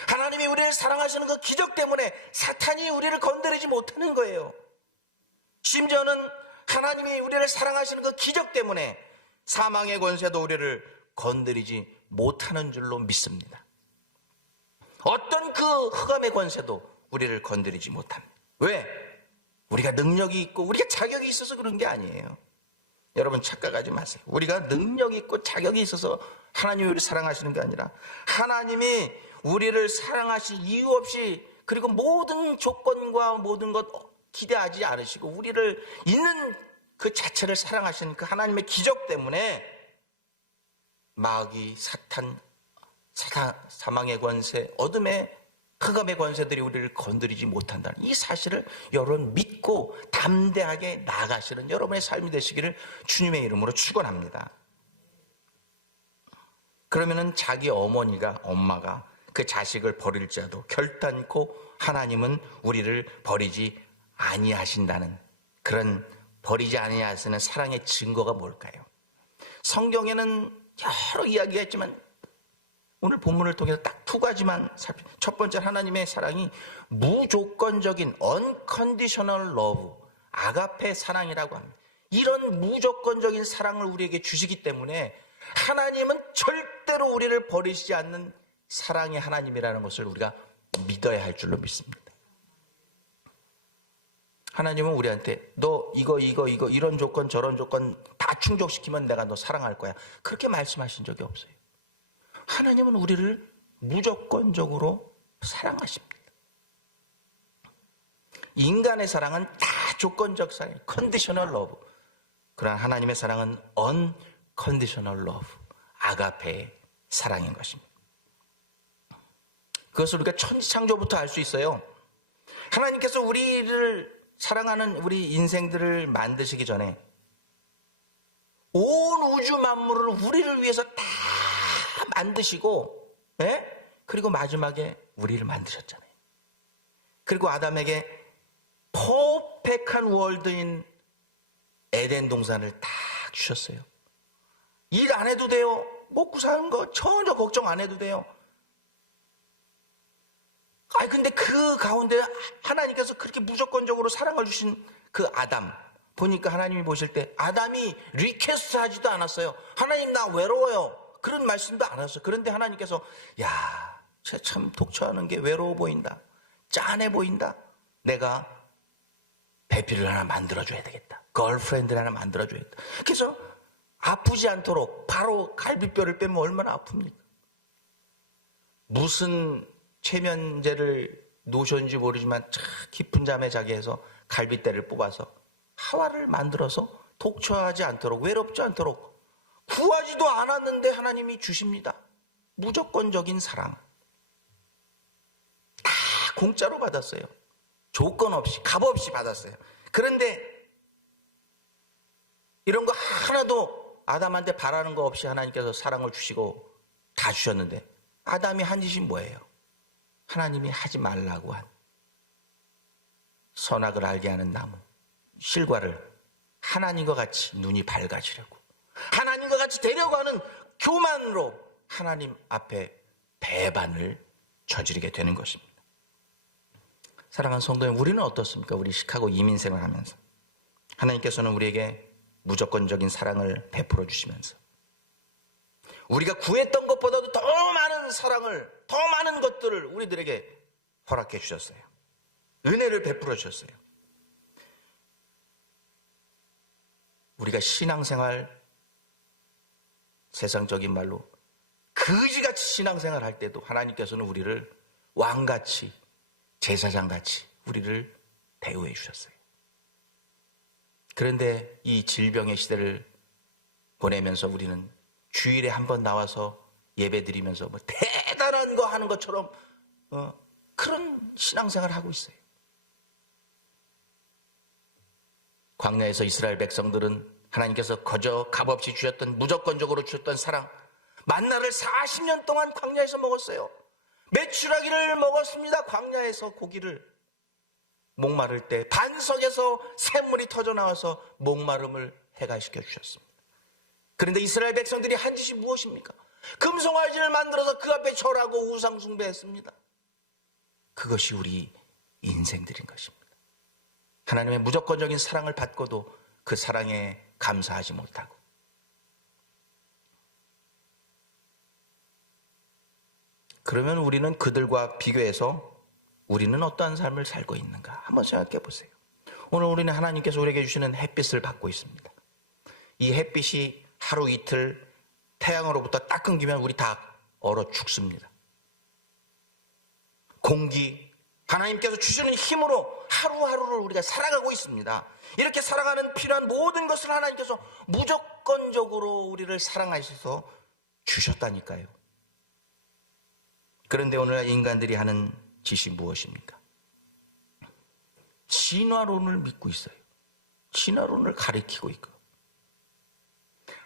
하나님이 우리를 사랑하시는 그 기적 때문에 사탄이 우리를 건드리지 못하는 거예요. 심지어는 하나님이 우리를 사랑하시는 그 기적 때문에 사망의 권세도 우리를 건드리지 못하는 줄로 믿습니다. 어떤 그 흑암의 권세도 우리를 건드리지 못합니다. 왜? 우리가 능력이 있고 우리가 자격이 있어서 그런 게 아니에요. 여러분, 착각하지 마세요. 우리가 능력이 있고 자격이 있어서 하나님이 우리를 사랑하시는 게 아니라 하나님이 우리를 사랑하실 이유 없이, 그리고 모든 조건과 모든 것 기대하지 않으시고 우리를 있는 그 자체를 사랑하시는 그 하나님의 기적 때문에 마귀, 사탄, 사망의 권세, 어둠의 흑암의 권세들이 우리를 건드리지 못한다는 이 사실을 여러분 믿고 담대하게 나아가시는 여러분의 삶이 되시기를 주님의 이름으로 축원합니다. 그러면은 자기 엄마가 그 자식을 버릴지라도 결단코 하나님은 우리를 버리지 아니하신다는, 그런 버리지 아니하시는 사랑의 증거가 뭘까요? 성경에는 여러 이야기가 있지만 오늘 본문을 통해서 딱 두 가지만 살펴보세요. 첫 번째, 하나님의 사랑이 무조건적인 unconditional love, 아가페 사랑이라고 합니다. 이런 무조건적인 사랑을 우리에게 주시기 때문에 하나님은 절대로 우리를 버리시지 않는 사랑의 하나님이라는 것을 우리가 믿어야 할 줄로 믿습니다. 하나님은 우리한테 너 이거 이런 조건 저런 조건 다 충족시키면 내가 너 사랑할 거야, 그렇게 말씀하신 적이 없어요. 하나님은 우리를 무조건적으로 사랑하십니다. 인간의 사랑은 다 조건적 사랑, 컨디셔널 러브. 그러나 하나님의 사랑은 unconditional love, 아가페의 사랑인 것입니다. 그것을 우리가 천지창조부터 알 수 있어요. 하나님께서 우리를 사랑하는 우리 인생들을 만드시기 전에 온 우주 만물을 우리를 위해서 다 만드시고, 그리고 마지막에 우리를 만드셨잖아요. 그리고 아담에게 퍼펙트한 월드인 에덴 동산을 딱 주셨어요. 일 안 해도 돼요. 먹고 사는 거 전혀 걱정 안 해도 돼요. 근데 그 가운데 하나님께서 그렇게 무조건적으로 사랑을 주신 그 아담, 보니까 하나님이 보실 때 아담이 리퀘스트 하지도 않았어요. 하나님 나 외로워요, 그런 말씀도 안 하셨어요. 그런데 하나님께서 야, 쟤 참 독처하는 게 외로워 보인다, 짠해 보인다, 내가 배필을 하나 만들어줘야 되겠다, 걸프렌드를 하나 만들어줘야겠다. 그래서 아프지 않도록 바로 갈비뼈를 빼면 얼마나 아픕니까? 무슨 최면제를 놓으셨는지 모르지만 깊은 잠에 자게 해서 갈비뼈를 뽑아서 하와를 만들어서 독처하지 않도록, 외롭지 않도록 구하지도 않았는데 하나님이 주십니다. 무조건적인 사랑. 다 공짜로 받았어요. 조건 없이, 값 없이 받았어요. 그런데 이런 거 하나도 아담한테 바라는 거 없이 하나님께서 사랑을 주시고 다 주셨는데 아담이 한 짓이 뭐예요? 하나님이 하지 말라고 한 선악을 알게 하는 나무, 실과를 하나님과 같이 눈이 밝아지려고, 하나님과 같이 되려고 하는 교만으로 하나님 앞에 배반을 저지르게 되는 것입니다. 사랑하는 성도님, 우리는 어떻습니까? 우리 시카고 이민생을 하면서 하나님께서는 우리에게 무조건적인 사랑을 베풀어 주시면서 우리가 구했던 것보다도 더 많은 사랑을, 더 많은 것들을 우리들에게 허락해 주셨어요. 은혜를 베풀어 주셨어요. 우리가 신앙생활, 세상적인 말로 거지같이 신앙생활 할 때도 하나님께서는 우리를 왕같이, 제사장같이 우리를 대우해 주셨어요. 그런데 이 질병의 시대를 보내면서 우리는 주일에 한 번 나와서 예배 드리면서 뭐 대단한 거 하는 것처럼 그런 신앙생활을 하고 있어요. 광야에서 이스라엘 백성들은 하나님께서 거저 값없이 주셨던, 무조건적으로 주셨던 사랑, 만나를 40년 동안 광야에서 먹었어요. 메추라기를 먹었습니다. 광야에서 고기를. 목마를 때 반석에서 샘물이 터져나와서 목마름을 해갈시켜 주셨습니다. 그런데 이스라엘 백성들이 한 짓이 무엇입니까? 금송아지를 만들어서 그 앞에 절하고 우상 숭배했습니다. 그것이 우리 인생들인 것입니다. 하나님의 무조건적인 사랑을 받고도 그 사랑에 감사하지 못하고, 그러면 우리는 그들과 비교해서 우리는 어떠한 삶을 살고 있는가 한번 생각해 보세요. 오늘 우리는 하나님께서 우리에게 주시는 햇빛을 받고 있습니다. 이 햇빛이 하루 이틀 태양으로부터 딱 끊기면 우리 다 얼어 죽습니다. 공기, 하나님께서 주시는 힘으로 하루하루를 우리가 살아가고 있습니다. 이렇게 살아가는 필요한 모든 것을 하나님께서 무조건적으로 우리를 사랑하셔서 주셨다니까요. 그런데 오늘 인간들이 하는 짓이 무엇입니까? 진화론을 믿고 있어요. 진화론을 가리키고 있고,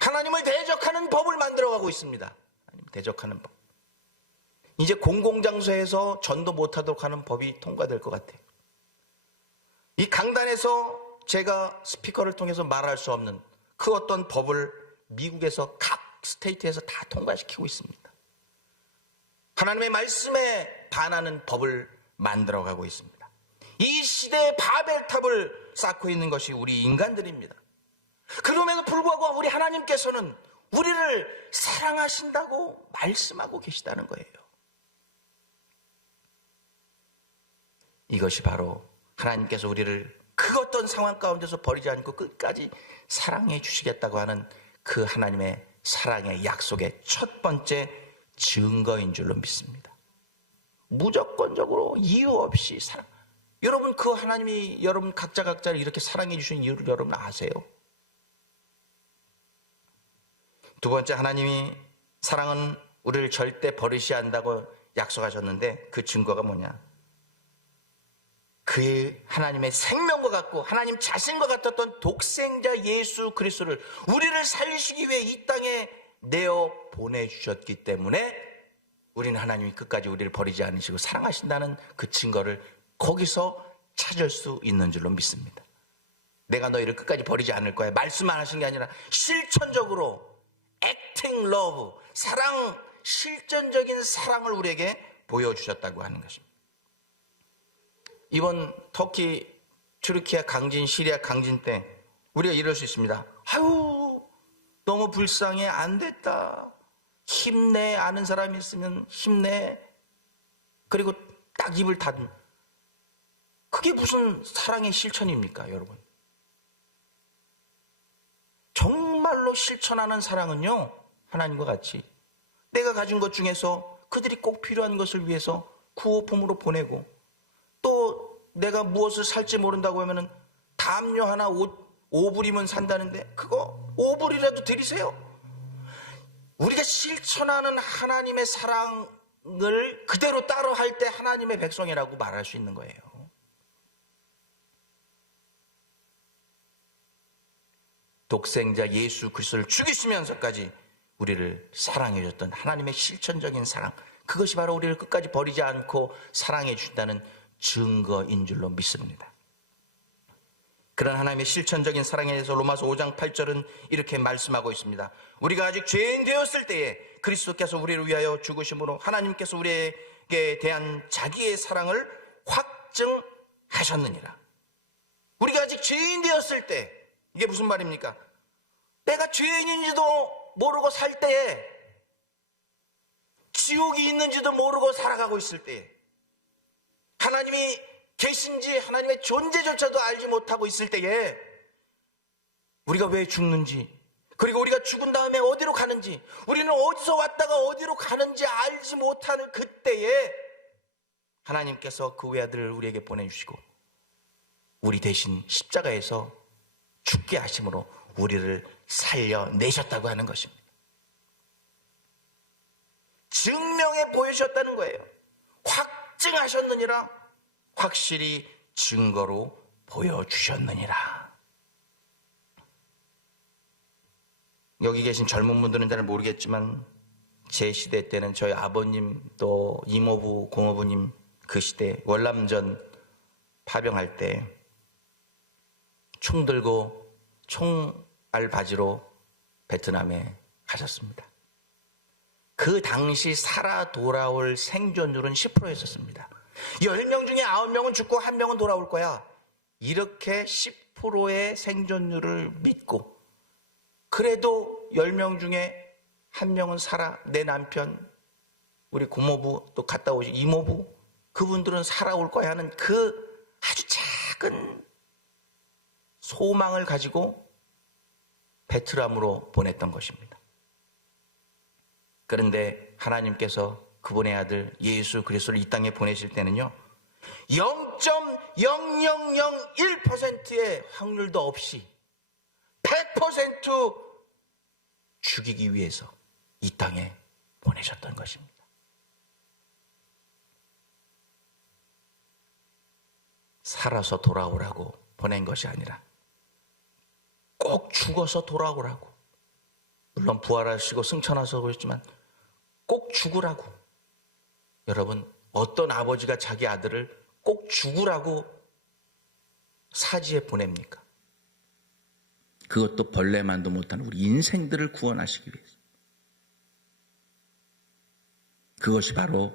하나님을 대적하는 법을 만들어가고 있습니다. 하나님을 대적하는 법. 이제 공공장소에서 전도 못하도록 하는 법이 통과될 것 같아요. 이 강단에서 제가 스피커를 통해서 말할 수 없는 그 어떤 법을 미국에서 각 스테이트에서 다 통과시키고 있습니다. 하나님의 말씀에 반하는 법을 만들어가고 있습니다. 이 시대의 바벨탑을 쌓고 있는 것이 우리 인간들입니다. 그럼에도 불구하고 우리 하나님께서는 우리를 사랑하신다고 말씀하고 계시다는 거예요. 이것이 바로 하나님께서 우리를 그 어떤 상황 가운데서 버리지 않고 끝까지 사랑해 주시겠다고 하는 그 하나님의 사랑의 약속의 첫 번째 증거인 줄로 믿습니다. 무조건적으로 이유 없이 사랑. 여러분, 그 하나님이 여러분 각자를 이렇게 사랑해 주신 이유를 여러분 아세요? 두 번째, 하나님이 사랑은 우리를 절대 버리지 않는다고 약속하셨는데 그 증거가 뭐냐? 그의 하나님의 생명과 같고 하나님 자신과 같았던 독생자 예수 그리스도를 우리를 살리시기 위해 이 땅에 내어 보내주셨기 때문에 우리는 하나님이 끝까지 우리를 버리지 않으시고 사랑하신다는 그 증거를 거기서 찾을 수 있는 줄로 믿습니다. 내가 너희를 끝까지 버리지 않을 거야 말씀만 하신 게 아니라 실천적으로 acting love, 사랑, 실전적인 사랑을 우리에게 보여주셨다고 하는 것입니다. 이번 터키, 튀르키예 강진, 시리아 강진 때 우리가 이럴 수 있습니다. 아유, 너무 불쌍해, 안 됐다. 힘내, 아는 사람이 있으면 힘내. 그리고 딱 입을 닫은. 그게 무슨 사랑의 실천입니까, 여러분? 정말로 실천하는 사랑은요, 하나님과 같이 내가 가진 것 중에서 그들이 꼭 필요한 것을 위해서 구호품으로 보내고, 또 내가 무엇을 살지 모른다고 하면은 담요 하나 5불이면 산다는데 그거 5불이라도 드리세요. 우리가 실천하는 하나님의 사랑을 그대로 따라 할 때 하나님의 백성이라고 말할 수 있는 거예요. 독생자 예수 그리스도를 죽이시면서까지 우리를 사랑해 줬던 하나님의 실천적인 사랑, 그것이 바로 우리를 끝까지 버리지 않고 사랑해 준다는 증거인 줄로 믿습니다. 그런 하나님의 실천적인 사랑에 대해서 로마서 5장 8절은 이렇게 말씀하고 있습니다. 우리가 아직 죄인 되었을 때에 그리스도께서 우리를 위하여 죽으심으로 하나님께서 우리에게 대한 자기의 사랑을 확증하셨느니라. 우리가 아직 죄인 되었을 때, 이게 무슨 말입니까? 내가 죄인인지도 모르고 살 때에, 지옥이 있는지도 모르고 살아가고 있을 때에, 하나님이 계신지 하나님의 존재조차도 알지 못하고 있을 때에 우리가 왜 죽는지, 그리고 우리가 죽은 다음에 어디로 가는지, 우리는 어디서 왔다가 어디로 가는지 알지 못하는 그때에 하나님께서 그 외아들을 우리에게 보내주시고 우리 대신 십자가에서 죽게 하심으로 우리를 살려내셨다고 하는 것입니다. 증명해 보이셨다는 거예요. 확증하셨느니라, 확실히 증거로 보여주셨느니라. 여기 계신 젊은 분들은 잘 모르겠지만 제 시대 때는 저희 아버님 또 이모부 고모부님 그 시대 월남전 파병할 때 총 들고 총알 바지로 베트남에 가셨습니다. 그 당시 살아 돌아올 생존율은 10%였었습니다. 10명 중에 9명은 죽고 1명은 돌아올 거야. 이렇게 10%의 생존율을 믿고 그래도 10명 중에 1명은 살아, 내 남편, 우리 고모부 또 갔다 오신 이모부, 그분들은 살아올 거야 하는 그 아주 작은 소망을 가지고 베트남으로 보냈던 것입니다. 그런데 하나님께서 그분의 아들 예수 그리스도를 이 땅에 보내실 때는요, 0.0001%의 확률도 없이 100% 죽이기 위해서 이 땅에 보내셨던 것입니다. 살아서 돌아오라고 보낸 것이 아니라 꼭 죽어서 돌아오라고. 물론 부활하시고 승천하셔서 그랬지만 꼭 죽으라고. 여러분, 어떤 아버지가 자기 아들을 꼭 죽으라고 사지에 보냅니까? 그것도 벌레만도 못하는 우리 인생들을 구원하시기 위해서. 그것이 바로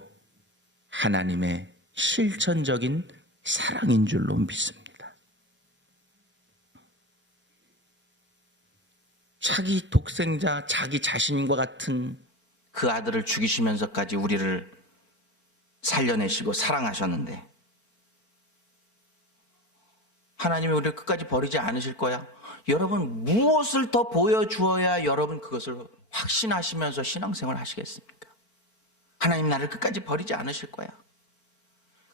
하나님의 실천적인 사랑인 줄로 믿습니다. 자기 독생자, 자기 자신과 같은 그 아들을 죽이시면서까지 우리를 살려내시고 사랑하셨는데 하나님이 우리를 끝까지 버리지 않으실 거야. 여러분, 무엇을 더 보여주어야 여러분 그것을 확신하시면서 신앙생활을 하시겠습니까? 하나님 나를 끝까지 버리지 않으실 거야.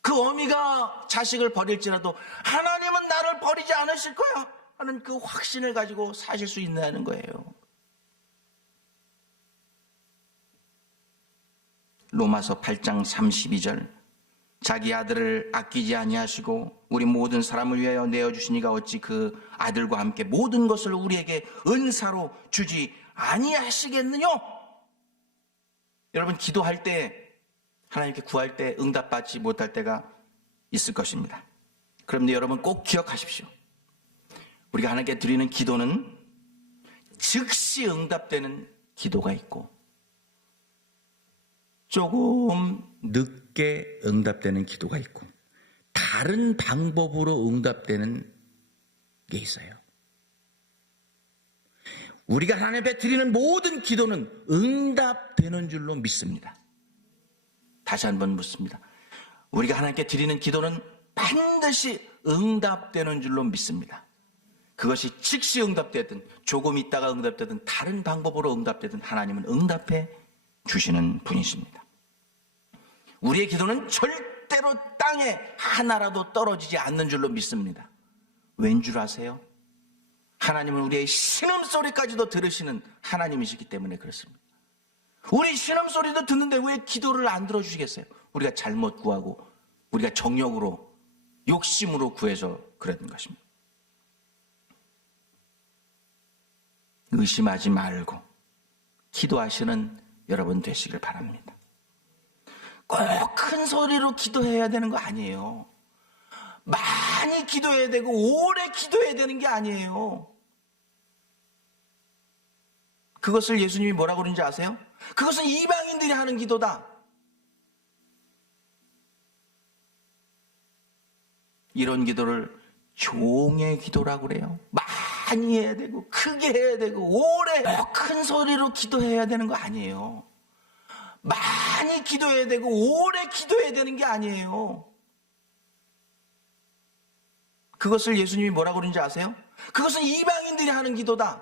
그 어미가 자식을 버릴지라도 하나님은 나를 버리지 않으실 거야 하는 그 확신을 가지고 사실 수 있는 거예요. 로마서 8장 32절, 자기 아들을 아끼지 아니하시고 우리 모든 사람을 위하여 내어주시니가 어찌 그 아들과 함께 모든 것을 우리에게 은사로 주지 아니하시겠느냐? 여러분, 기도할 때 하나님께 구할 때 응답받지 못할 때가 있을 것입니다. 그런데 여러분 꼭 기억하십시오. 우리가 하나님께 드리는 기도는 즉시 응답되는 기도가 있고 조금 늦게 응답되는 기도가 있고 다른 방법으로 응답되는 게 있어요. 우리가 하나님 앞에 드리는 모든 기도는 응답되는 줄로 믿습니다. 다시 한번 묻습니다. 우리가 하나님께 드리는 기도는 반드시 응답되는 줄로 믿습니다. 그것이 즉시 응답되든 조금 있다가 응답되든 다른 방법으로 응답되든 하나님은 응답해 주시는 분이십니다. 우리의 기도는 절대로 땅에 하나라도 떨어지지 않는 줄로 믿습니다. 왠 줄 아세요? 하나님은 우리의 신음소리까지도 들으시는 하나님이시기 때문에 그렇습니다. 우리 신음소리도 듣는데 왜 기도를 안 들어주시겠어요? 우리가 잘못 구하고 우리가 정욕으로 욕심으로 구해서 그랬던 것입니다. 의심하지 말고 기도하시는 여러분 되시길 바랍니다. 꼭 큰 소리로 기도해야 되는 거 아니에요. 많이 기도해야 되고 오래 기도해야 되는 게 아니에요. 그것을 예수님이 뭐라고 그러는지 아세요? 그것은 이방인들이 하는 기도다. 이런 기도를 종의 기도라고 그래요. 많이 해야 되고 크게 해야 되고 오래 큰 소리로 기도해야 되는 거 아니에요. 많이 기도해야 되고 오래 기도해야 되는 게 아니에요. 그것을 예수님이 뭐라고 그러는지 아세요? 그것은 이방인들이 하는 기도다.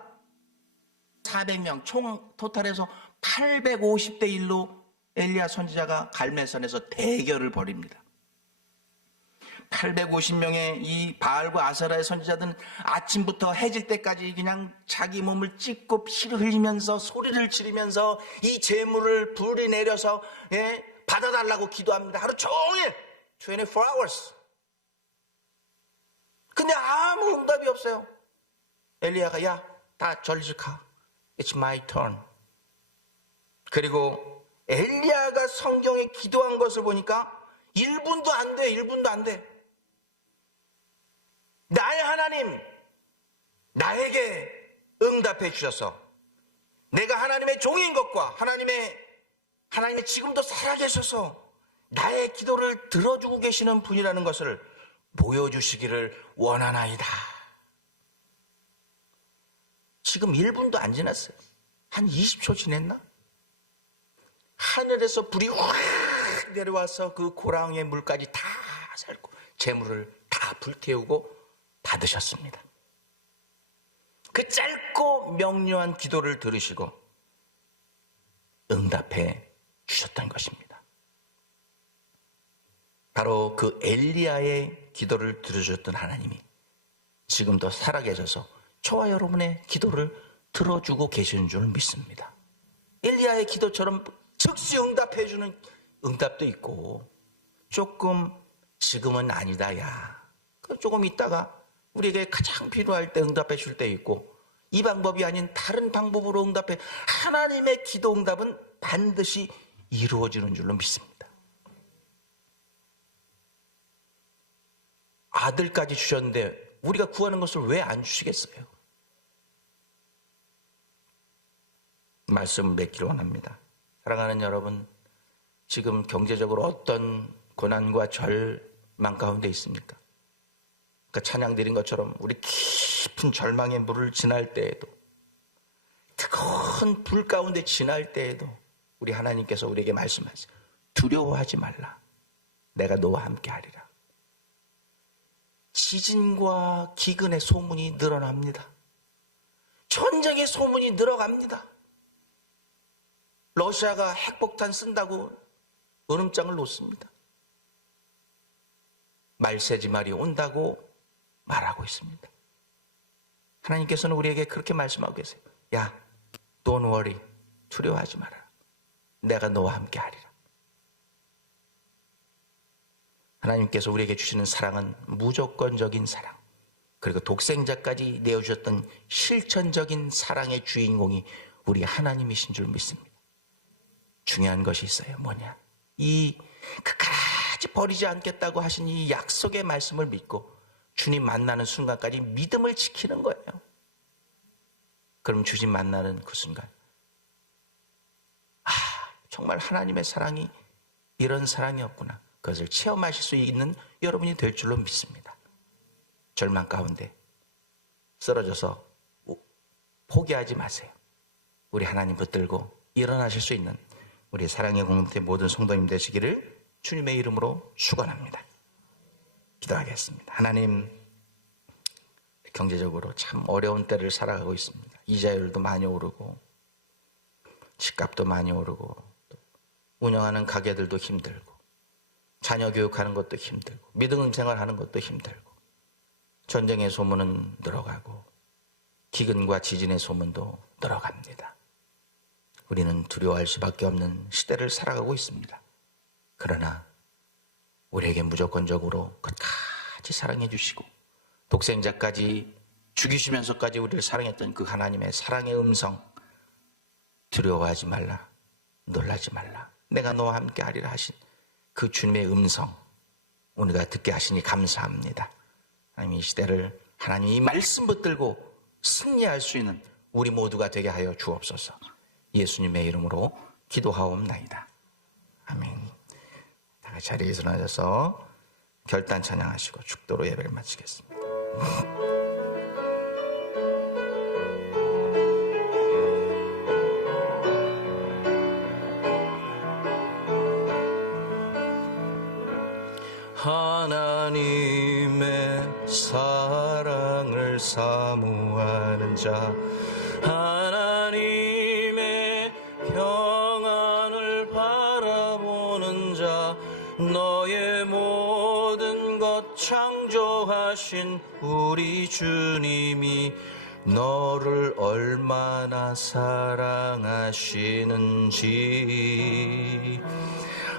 400명, 총 토탈해서 850대 1로 엘리야 선지자가 갈멜산에서 대결을 벌입니다. 850명의 이 바알과 아세라의 선지자들은 아침부터 해질 때까지 그냥 자기 몸을 찢고 피를 흘리면서 소리를 지르면서 이 재물을 불이 내려서 받아달라고 기도합니다. 하루 종일 24 hours. 근데 아무 응답이 없어요. 엘리야가 야, 다 절리지 가. It's my turn. 그리고 엘리야가 성경에 기도한 것을 보니까 1분도 안 돼. 1분도 안 돼. 나의 하나님, 나에게 응답해 주셔서 내가 하나님의 종인 것과 하나님의 지금도 살아계셔서 나의 기도를 들어주고 계시는 분이라는 것을 보여주시기를 원하나이다. 지금 1분도 안 지났어요. 한 20초 지냈나? 하늘에서 불이 확 내려와서 그 고랑의 물까지 다 살고 재물을 다 불태우고 받으셨습니다. 그 짧고 명료한 기도를 들으시고 응답해 주셨던 것입니다. 바로 그 엘리야의 기도를 들으셨던 하나님이 지금도 살아계셔서 저와 여러분의 기도를 들어주고 계시는 줄 믿습니다. 엘리야의 기도처럼 즉시 응답해 주는 응답도 있고 조금 지금은 아니다 야 조금 있다가 우리에게 가장 필요할 때 응답해 줄 때 있고 이 방법이 아닌 다른 방법으로 응답해 하나님의 기도 응답은 반드시 이루어지는 줄로 믿습니다. 아들까지 주셨는데 우리가 구하는 것을 왜 안 주시겠어요? 말씀을 맺기를 원합니다. 사랑하는 여러분, 지금 경제적으로 어떤 고난과 절망 가운데 있습니까? 그러니까 찬양 드린 것처럼 우리 깊은 절망의 물을 지날 때에도 뜨거운 불 가운데 지날 때에도 우리 하나님께서 우리에게 말씀하세요. 두려워하지 말라. 내가 너와 함께 하리라. 지진과 기근의 소문이 늘어납니다. 전쟁의 소문이 늘어갑니다. 러시아가 핵폭탄 쓴다고 으름장을 놓습니다. 말세지 말이 온다고 말하고 있습니다. 하나님께서는 우리에게 그렇게 말씀하고 계세요. 야, don't worry. 두려워하지 마라. 내가 너와 함께 하리라. 하나님께서 우리에게 주시는 사랑은 무조건적인 사랑, 그리고 독생자까지 내어주셨던 실천적인 사랑의 주인공이 우리 하나님이신 줄 믿습니다. 중요한 것이 있어요. 뭐냐? 이 그까지 버리지 않겠다고 하신 이 약속의 말씀을 믿고 주님 만나는 순간까지 믿음을 지키는 거예요. 그럼 주님 만나는 그 순간, 정말 하나님의 사랑이 이런 사랑이었구나. 그것을 체험하실 수 있는 여러분이 될 줄로 믿습니다. 절망 가운데 쓰러져서 포기하지 마세요. 우리 하나님 붙들고 일어나실 수 있는 우리 사랑의 공동체 모든 성도님 되시기를 주님의 이름으로 축원합니다. 기도하겠습니다. 하나님, 경제적으로 참 어려운 때를 살아가고 있습니다. 이자율도 많이 오르고 집값도 많이 오르고 또 운영하는 가게들도 힘들고 자녀 교육하는 것도 힘들고 믿음 생활하는 것도 힘들고 전쟁의 소문은 늘어가고 기근과 지진의 소문도 늘어갑니다. 우리는 두려워할 수밖에 없는 시대를 살아가고 있습니다. 그러나 우리에게 무조건적으로 끝까지 사랑해 주시고 독생자까지 죽이시면서까지 우리를 사랑했던 그 하나님의 사랑의 음성, 두려워하지 말라, 놀라지 말라, 내가 너와 함께 하리라 하신 그 주님의 음성 우리가 듣게 하시니 감사합니다. 하나님, 이 시대를 하나님 이 말씀 붙들고 승리할 수 있는 우리 모두가 되게 하여 주옵소서. 예수님의 이름으로 기도하옵나이다. 아멘. 다 같이 자리에서 일어나셔서 결단 찬양하시고 축도로 예배를 마치겠습니다. 하나님의 사랑을 사모하는 자, 하나님 너의 모든 것 창조하신 우리 주님이 너를 얼마나 사랑하시는지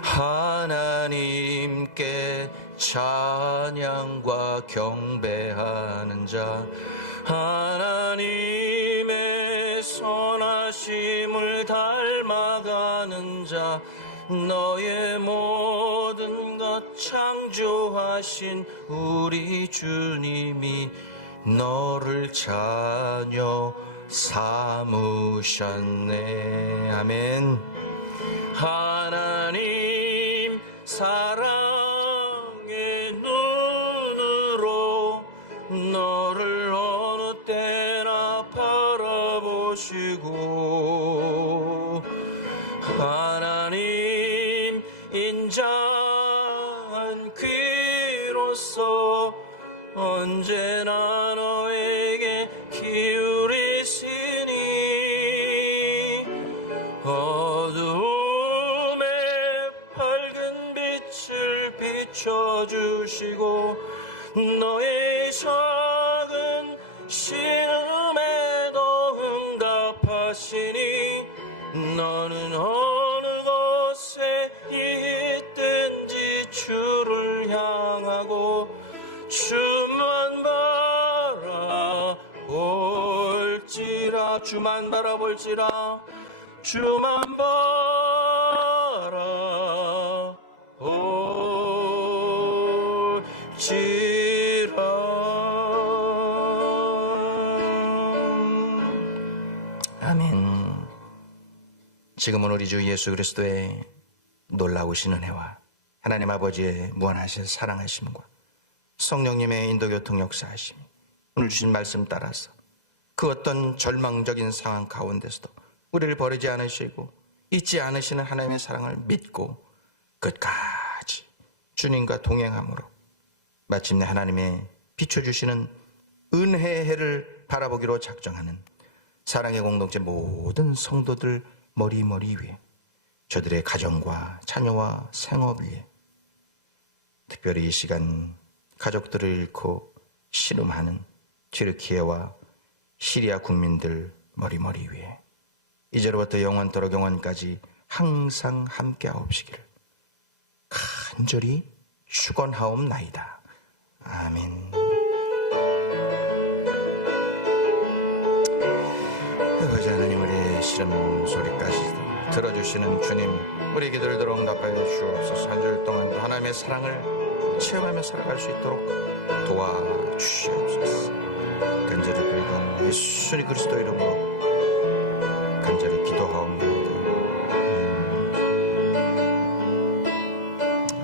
하나님께 찬양과 경배하는 자 하나님의 선하심을 닮아가는 자 너의 모든 것 창조하신 우리 주님이 너를 자녀 삼으셨네. 아멘. 하나님 사랑의 눈으로 너를 어느 때나 바라보시고 하나님 인자한 귀로서 언제나 너에게 기울이시니 어두움에 밝은 빛을 비춰주시고 너의 작은 신음에도 응답하시니 너는 어느 곳에 있든지 주를 향하고 주만 바라볼지라 주만 바라볼지라 주만 바라볼지라. 아멘. 지금은 우리 주 예수 그리스도의 놀라우신 은혜와 하나님 아버지의 무한하신 사랑하심과 성령님의 인도교통 역사하심이 오늘 주신 말씀 따라서 그 어떤 절망적인 상황 가운데서도 우리를 버리지 않으시고 잊지 않으시는 하나님의 사랑을 믿고 끝까지 주님과 동행함으로 마침내 하나님의 비춰주시는 은혜의 해를 바라보기로 작정하는 사랑의 공동체 모든 성도들 머리머리 위에 저들의 가정과 자녀와 생업 위에 특별히 이 시간 가족들을 잃고 씨름하는 튀르키예와 시리아 국민들 머리머리 위에 이제로부터 영원토록 영원까지 항상 함께하옵시기를 간절히 축원하옵나이다. 아멘. 아버지 하나님, 우리의 시름 소리까지도 들어주시는 주님, 우리 기도를 들어 응답하여 주옵소서. 한 주일 동안도 하나님의 사랑을 체험하며 살아갈 수 있도록 도와주시옵소서. 간절히 빌고 예수님 그리스도 이름으로 간절히 기도하옵나이다.